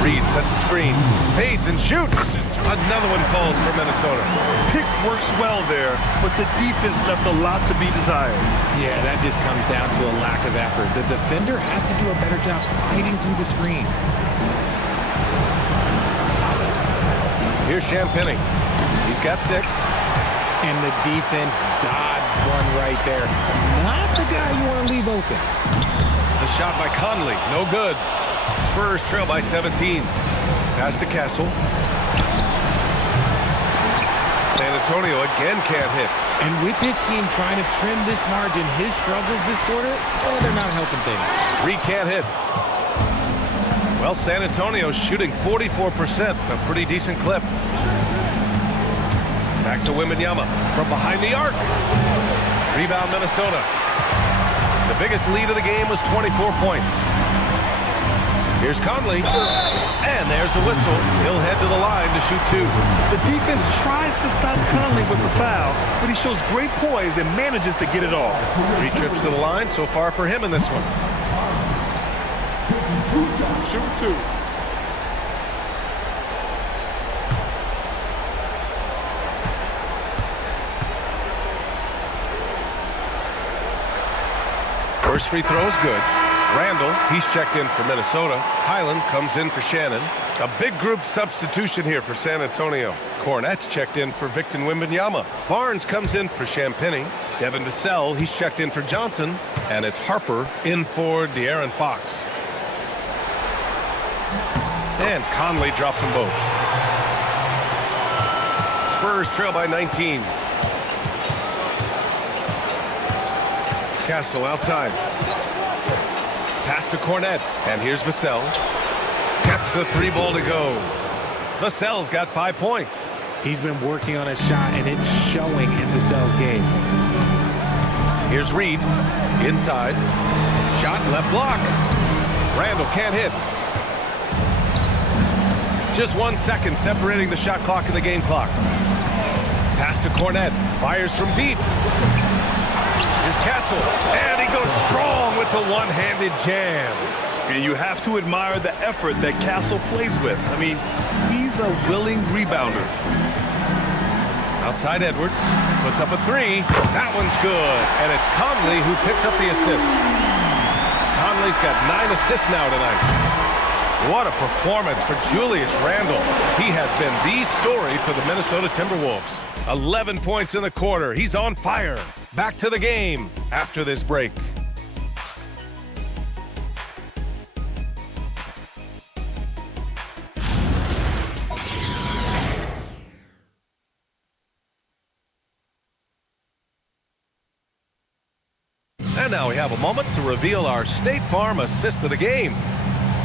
Reed sets a screen. Fades and shoots. Another one falls for Minnesota. Pick works well there, but the defense left a lot to be desired. Yeah, that just comes down to a lack of effort. The defender has to do a better job fighting through the screen. Here's Champagny. He's got 6. And the defense dodged one right there. Not the guy you want to leave open. The shot by Conley, no good. Spurs trail by 17. Pass to Castle. San Antonio again can't hit. And with his team trying to trim this margin, his struggles this quarter, they're not helping things. Reed can't hit. Well, San Antonio's shooting 44%, a pretty decent clip. Back to Wembanyama from behind the arc. Rebound Minnesota. The biggest lead of the game was 24 points. Here's Conley. And there's the whistle. He'll head to the line to shoot 2. The defense tries to stop Conley with the foul, but he shows great poise and manages to get it off. 3 trips to the line so far for him in this one. Shoot 2. First free throw is good. Randall, he's checked in for Minnesota. Highland comes in for Shannon. A big group substitution here for San Antonio. Cornette's checked in for Victor Wembanyama. Barnes comes in for Champagny. Devin Vassell, he's checked in for Johnson. And it's Harper in for De'Aaron Fox. And Conley drops them both. Spurs trail by 19. Castle outside. Pass to Cornette. And here's Vassell. Gets the 3 ball to go. Vassell's got 5 points. He's been working on a shot, and it's showing in Vassell's game. Here's Reed. Inside. Shot left block. Randall can't hit. Just 1 second separating the shot clock and the game clock. Pass to Cornette. Fires from deep. Here's Castle. And he goes strong with the one-handed jam. And you have to admire the effort that Castle plays with. I mean, he's a willing rebounder. Outside Edwards. Puts up a 3. That one's good. And it's Conley who picks up the assist. Conley's got 9 assists now tonight. What a performance for Julius Randle. He has been the story for the Minnesota Timberwolves. 11 points in the quarter. He's on fire. Back to the game after this break. And now we have a moment to reveal our State Farm assist of the game.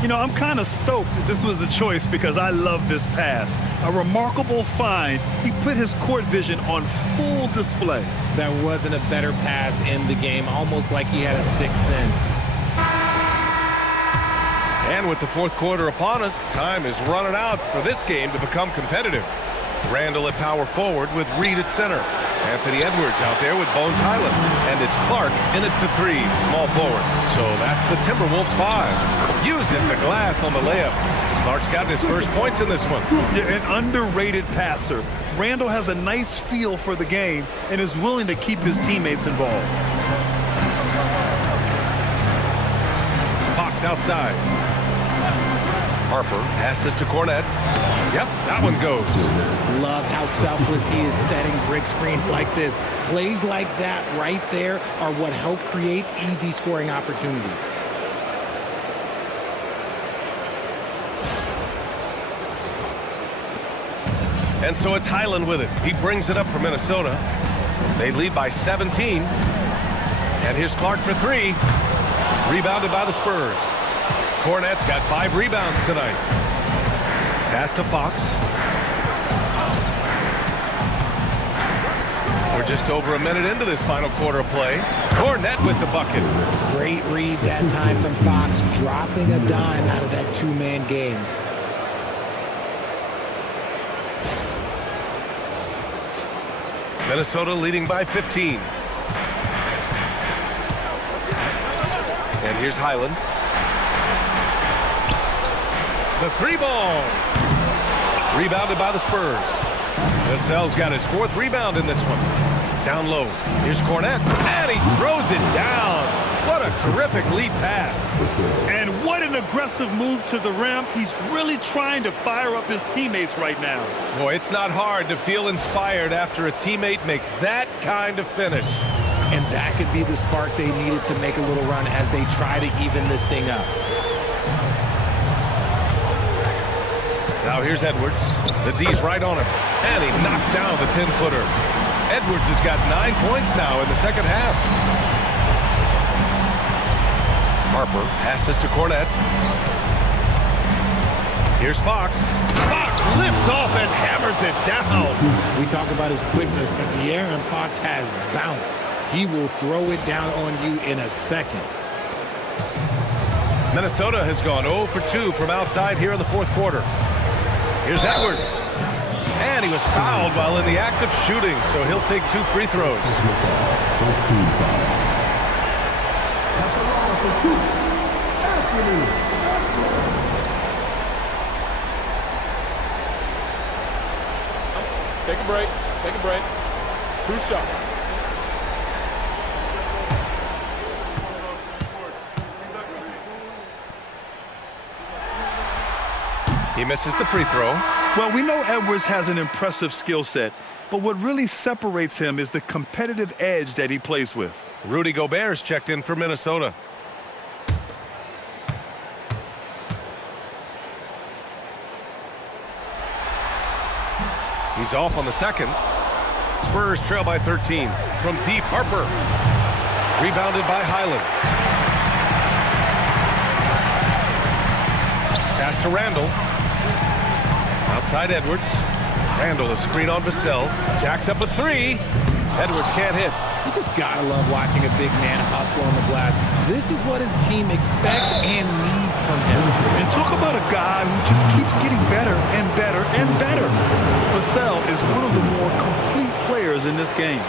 You know, I'm kind of stoked that this was a choice because I love this pass. A remarkable find. He put his court vision on full display. There wasn't a better pass in the game, almost like he had a sixth sense. And with the fourth quarter upon us, time is running out for this game to become competitive. Randall at power forward with Reed at center. Anthony Edwards out there with Bones Highland. And it's Clark in at the 3, small forward. So that's the Timberwolves 5. Uses the glass on the layup. Clark's got his first points in this one. Yeah, an underrated passer. Randall has a nice feel for the game and is willing to keep his teammates involved. Fox outside. Harper passes to Cornette. Yep, that one goes. Love how selfless he is setting brick screens like this. Plays like that right there are what help create easy scoring opportunities. And so it's Highland with it. He brings it up for Minnesota. They lead by 17. And here's Clark for three. Rebounded by the Spurs. Cornette's got 5 rebounds tonight. Pass to Fox. We're just over a minute into this final quarter of play. Cornette with the bucket. Great read that time from Fox, dropping a dime out of that two-man game. Minnesota leading by 15. And here's Highland. The 3-ball. Rebounded by the Spurs. Vassell's got his 4th rebound in this one. Down low. Here's Cornette. And he throws it down. What a terrific lead pass. And what an aggressive move to the rim. He's really trying to fire up his teammates right now. Boy, it's not hard to feel inspired after a teammate makes that kind of finish. And that could be the spark they needed to make a little run as they try to even this thing up. Now here's Edwards. The D's right on him. And he knocks down the 10-footer. Edwards has got 9 points now in the second half. Harper passes to Cornette. Here's Fox. Fox lifts off and hammers it down. We talk about his quickness, but De'Aaron Fox has bounce. He will throw it down on you in a second. Minnesota has gone 0 for 2 from outside here in the 4th quarter. Here's Edwards. And he was fouled while in the act of shooting, so he'll take 2 free throws. Take a break. Take a break. 2 shots. He misses the free throw. Well, we know Edwards has an impressive skill set, but what really separates him is the competitive edge that he plays with. Rudy Gobert's checked in for Minnesota. He's off on the second. Spurs trail by 13. From deep, Harper. Rebounded by Highland. Pass to Randall. Outside Edwards. Randall, a screen on Vassell. Jacks up a 3. Edwards can't hit. You just gotta love watching a big man hustle on the glass. This is what his team expects and needs from him. And talk about a guy who just keeps getting better and better and better. Vassell is one of the more complete players in this game.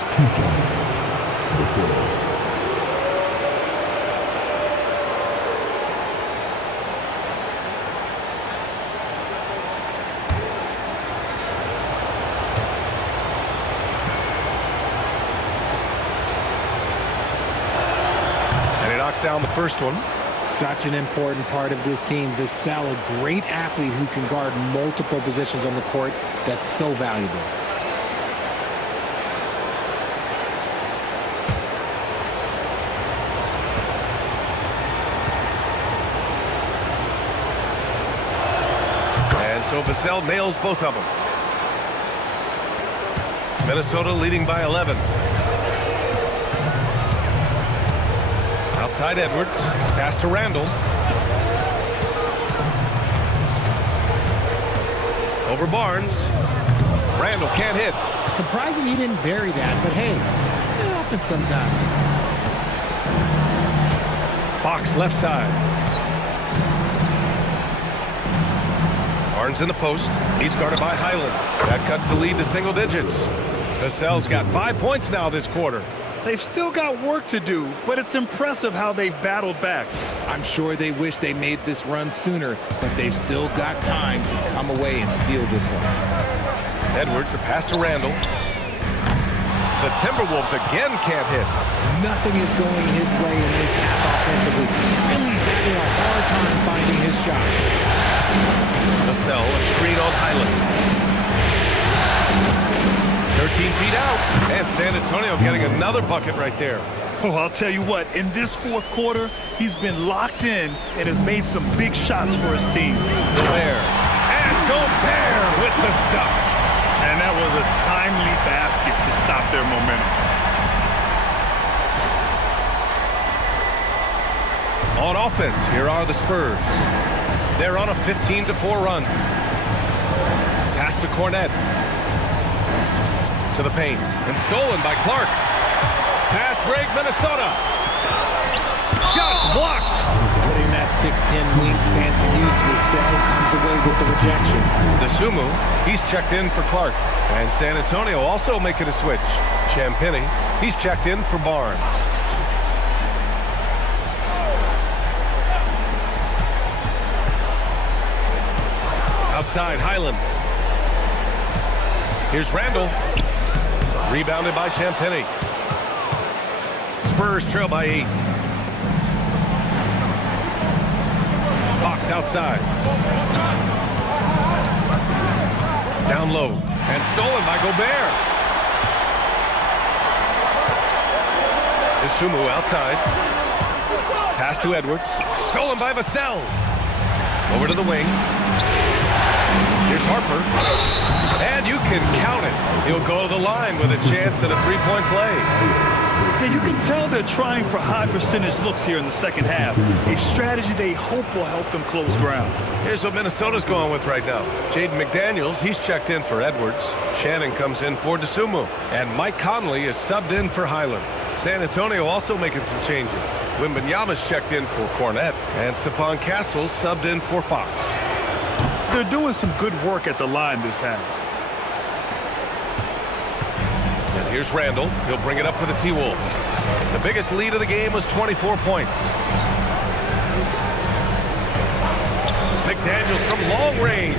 Down the first one. Such an important part of this team. Vassell, a great athlete who can guard multiple positions on the court. That's so valuable. And so Vassell nails both of them. Minnesota leading by 11. Outside Edwards. Pass to Randall. Over Barnes. Randall can't hit. Surprising he didn't bury that, but hey, it happens sometimes. Fox left side. Barnes in the post. He's guarded by Highland. That cuts the lead to single digits. Vassell's got 5 points now this quarter. They've still got work to do, but it's impressive how they've battled back. I'm sure they wish they made this run sooner, but they've still got time to come away and steal this one. Edwards, a pass to Randall. The Timberwolves again can't hit. Nothing is going his way in this half offensively. Really having a hard time finding his shot. Vassell, a screen on Highland. 13 feet out, and San Antonio getting another bucket right there. Oh, I'll tell you what, in this 4th quarter, he's been locked in and has made some big shots for his team. Gobert, and Gobert with the stuff. And that was a timely basket to stop their momentum. On offense, here are the Spurs. They're on a 15-4 run. Pass to Cornette. To the paint. And stolen by Clark. Fast break, Minnesota. Shots blocked. Putting that 6'10 wingspan to use, Vassell comes away with the rejection. DeSumo, he's checked in for Clark. And San Antonio also making a switch. Champagnie, he's checked in for Barnes. Outside, Highland. Here's Randall. Rebounded by Champagnie. Spurs trail by 8. Fox outside. Down low. And stolen by Gobert. DeSumo outside. Pass to Edwards. Stolen by Vassell. Over to the wing. Here's Harper. And you can count it. He'll go to the line with a chance at a three-point play. Yeah, you can tell they're trying for high percentage looks here in the second half. A strategy they hope will help them close ground. Here's what Minnesota's going with right now. Jaden McDaniels, he's checked in for Edwards. Shannon comes in for DeSumo. And Mike Conley is subbed in for Highland. San Antonio also making some changes. Wembanyama's checked in for Cornette. And Stephon Castle's subbed in for Fox. They're doing some good work at the line this half. And here's Randall. He'll bring it up for the T-Wolves. The biggest lead of the game was 24 points. McDaniels from long range.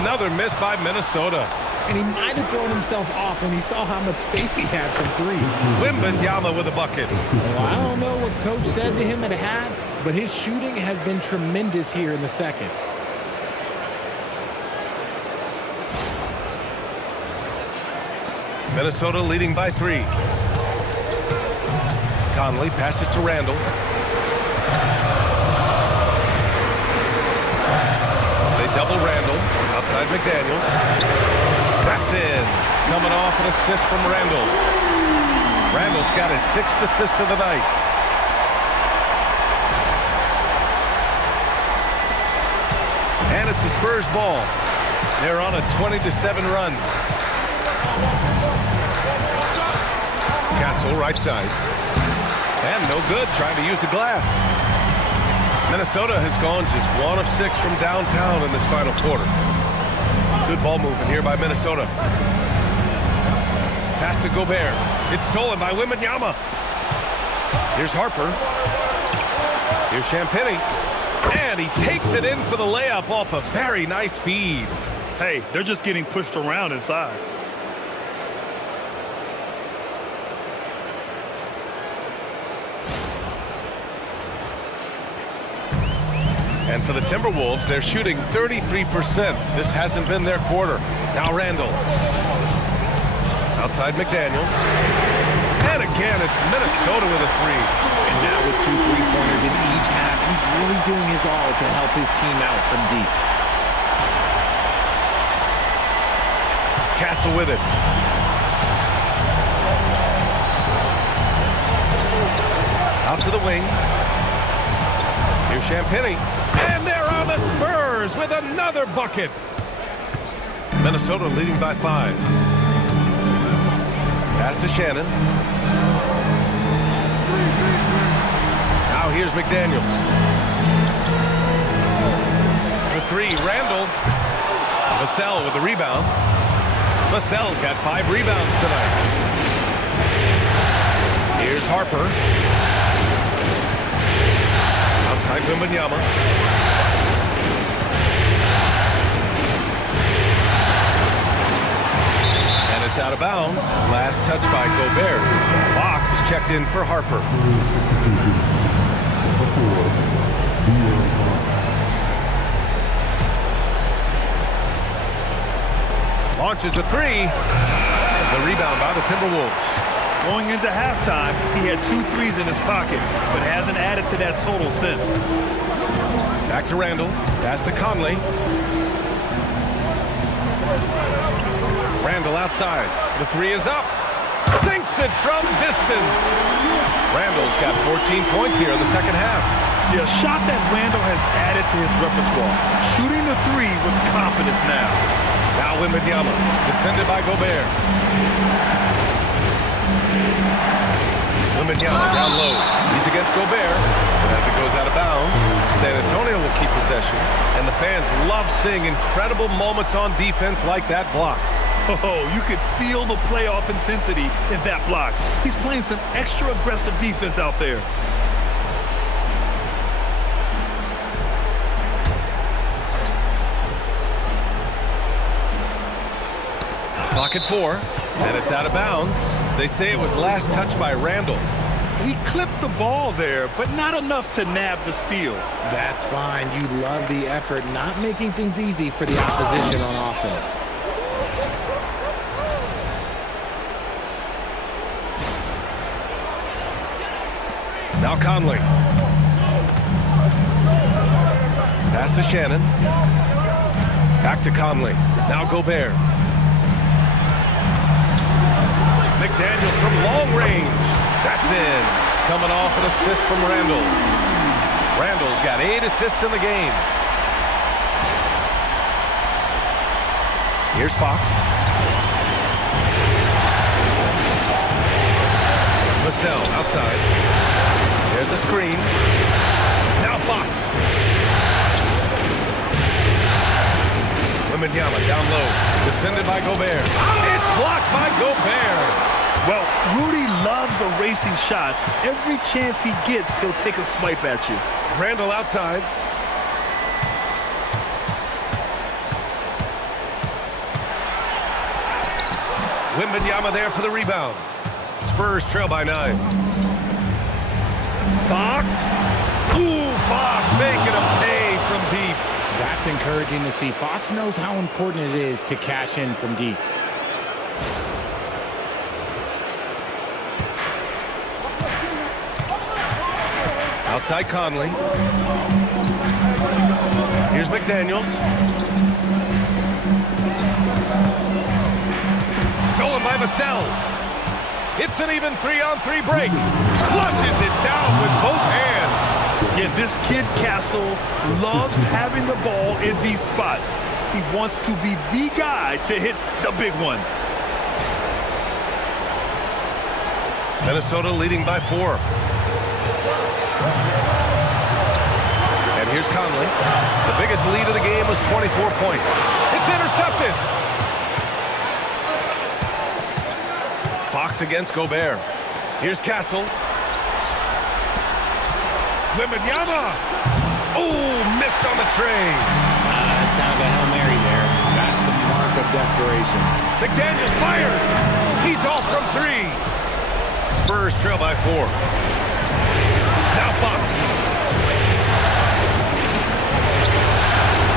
Another miss by Minnesota. And he might have thrown himself off when he saw how much space he had from 3. Wembanyama with a bucket. Well, I don't know what coach said to him at half, but his shooting has been tremendous here in the second. Minnesota leading by 3. Conley passes to Randall. They double Randall. Outside McDaniels. That's in. Coming off an assist from Randall. Randall's got his 6th assist of the night. And it's the Spurs ball. They're on a 20-7 run. Castle right side. And no good, trying to use the glass. Minnesota has gone just 1 of 6 from downtown in this final quarter. Good ball movement here by Minnesota. Pass to Gobert. It's stolen by Wembanyama. Here's Harper. Here's Champagnie. And he takes it in for the layup off a very nice feed. Hey, they're just getting pushed around inside. And for the Timberwolves, they're shooting 33%. This hasn't been their quarter. Now Randall. Outside McDaniels. And again, it's Minnesota with a 3. And now with 2 3-pointers in each half, he's really doing his all to help his team out from deep. Castle with it. Out to the wing. Here's Champagnie. And there are the Spurs with another bucket. Minnesota leading by 5. Pass to Shannon. Now here's McDaniels. For 3, Randall. Vassell with the rebound. Vassell's got 5 rebounds tonight. Here's Harper. Outside Wembanyama. And it's out of bounds. Last touch by Gobert. Fox is checked in for Harper. Launches a 3. The rebound by the Timberwolves. Going into halftime, he had 2 threes in his pocket, but hasn't added to that total since. Back to Randall. Pass to Conley. Randall outside. The 3 is up. Sinks it from distance. Randall's got 14 points here in the second half. Yeah, a shot that Randall has added to his repertoire. Shooting the three with confidence now. Now Wembanyama, defended by Gobert. Wembanyama down low. He's against Gobert. But as it goes out of bounds, San Antonio will keep possession. And the fans love seeing incredible moments on defense like that block. Oh, you could feel the playoff intensity in that block. He's playing some extra aggressive defense out there. Clock at 4, and it's out of bounds. They say it was last touched by Randall. He clipped the ball there, but not enough to nab the steal. That's fine. You love the effort, not making things easy for the opposition on offense. Now Conley. Pass to Shannon. Back to Conley. Now Gobert. McDaniels from long range. That's in. Coming off an assist from Randall. Randall's got 8 assists in the game. Here's Fox. Vassell outside. There's a screen. Now Fox. Wembanyama down low. Defended by Gobert. It's blocked by Gobert. Well, Rudy loves erasing shots. Every chance he gets, he'll take a swipe at you. Randall outside. Wembanyama there for the rebound. Spurs trail by 9. Fox. Ooh, Fox making him pay from deep. That's encouraging to see. Fox knows how important it is to cash in from deep. Outside Conley. Here's McDaniels. Stolen by Vassell. It's an even 3-on-3 break. Flushes it down with both hands. Yeah, this kid Castle loves having the ball in these spots. He wants to be the guy to hit the big one. Minnesota leading by 4. And here's Conley. The biggest lead of the game was 24 points. It's intercepted. Fox against Gobert. Here's Castle. Wembanyama. Oh, missed on the tray. That's kind of a Hail Mary there. That's the mark of desperation. McDaniels fires. He's off from 3. Spurs trail by 4. Now Fox.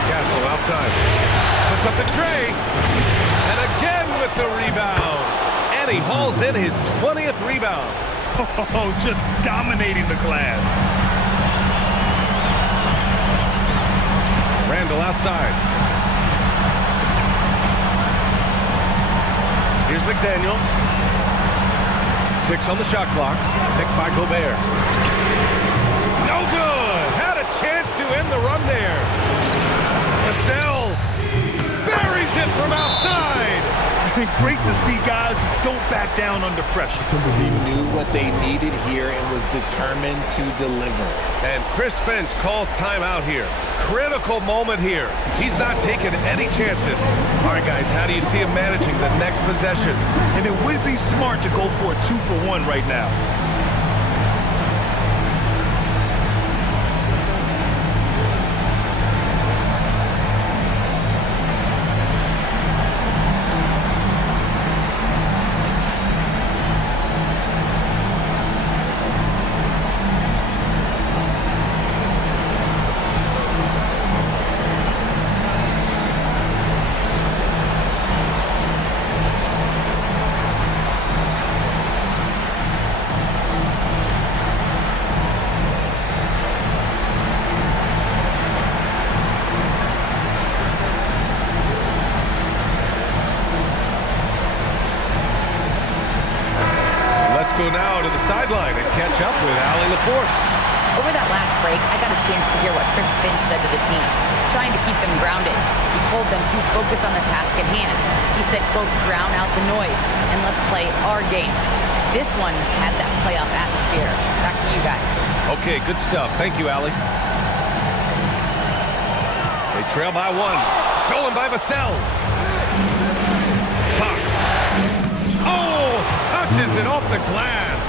Castle outside. Puts up the tray. And again with the rebound. And he hauls in his 20th rebound. Oh, just dominating the glass. Randall outside. Here's McDaniels. 6 on the shot clock. Picked by Gobert. No good. Had a chance to end the run there. Vassell buries it from outside. Great to see guys who don't back down under pressure. He knew what they needed here and was determined to deliver. And Chris Finch calls timeout here. Critical moment here. He's not taking any chances. All right, guys, how do you see him managing the next possession? And it would be smart to go for a 2-for-1 right now. Go now to the sideline and catch up with Allie LaForce. Over that last break, I got a chance to hear what Chris Finch said to the team. He's trying to keep them grounded. He told them to focus on the task at hand. He said, quote, drown out the noise and let's play our game. This one has that playoff atmosphere. Back to you guys. Okay, good stuff. Thank you, Allie. They trail by one. Stolen by Vassell. Fox. Oh, touches it off the glass.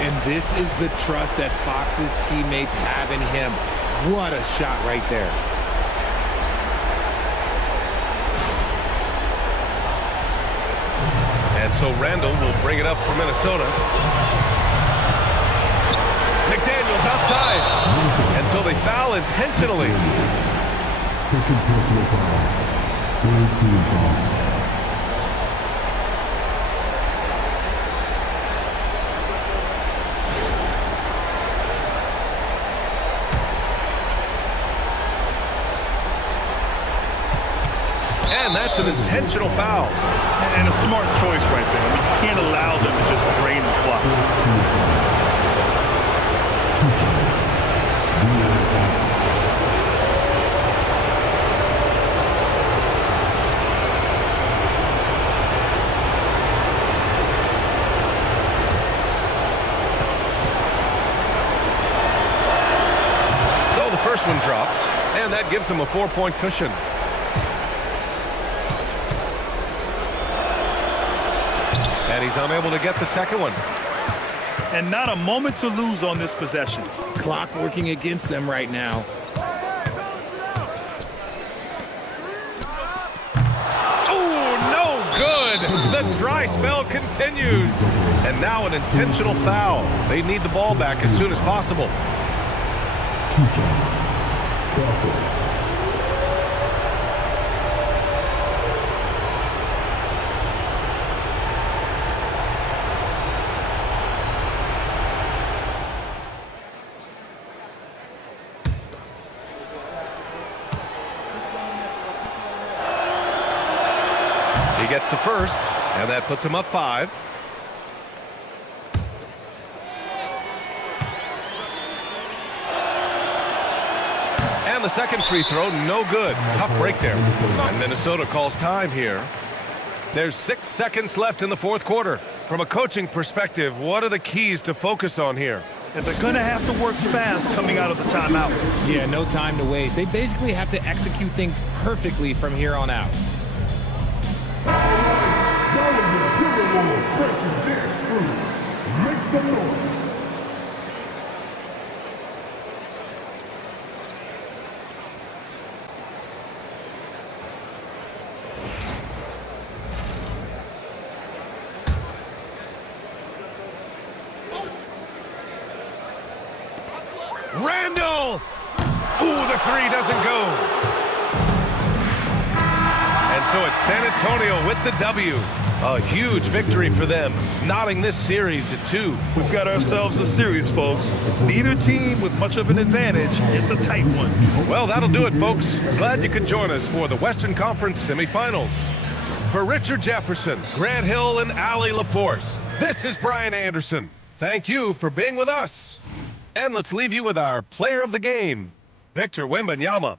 And this is the trust that Fox's teammates have in him. What a shot right there. And so Randall will bring it up for Minnesota. McDaniels outside. And so they foul intentionally. Second personal foul. Third team foul. And that's an intentional foul. And a smart choice right there. I mean, you can't allow them to just drain the clock. So the first one drops, and that gives them a 4-point cushion. And he's unable to get the second one. And not a moment to lose on this possession. Clock working against them right now. Oh, no good. The dry spell continues. And now an intentional foul. They need the ball back as soon as possible. 2 shots. Crawford. He gets the first, and that puts him up 5. And the second free throw, no good. Tough break there. And Minnesota calls time here. There's 6 seconds left in the fourth quarter. From a coaching perspective, what are the keys to focus on here? And they're going to have to work fast coming out of the timeout. Yeah, no time to waste. They basically have to execute things perfectly from here on out. That was the Timberwolves breaking dance through. Make some noise. Randall! Ooh, the three doesn't go. And so it's San Antonio with the W. A huge victory for them, knotting this series at 2. We've got ourselves a series, folks. Neither team with much of an advantage. It's a tight one. Well, that'll do it, folks. Glad you could join us for the Western Conference semifinals. For Richard Jefferson, Grant Hill, and Allie Laporte, this is Brian Anderson. Thank you for being with us. And let's leave you with our player of the game, Victor Wembanyama.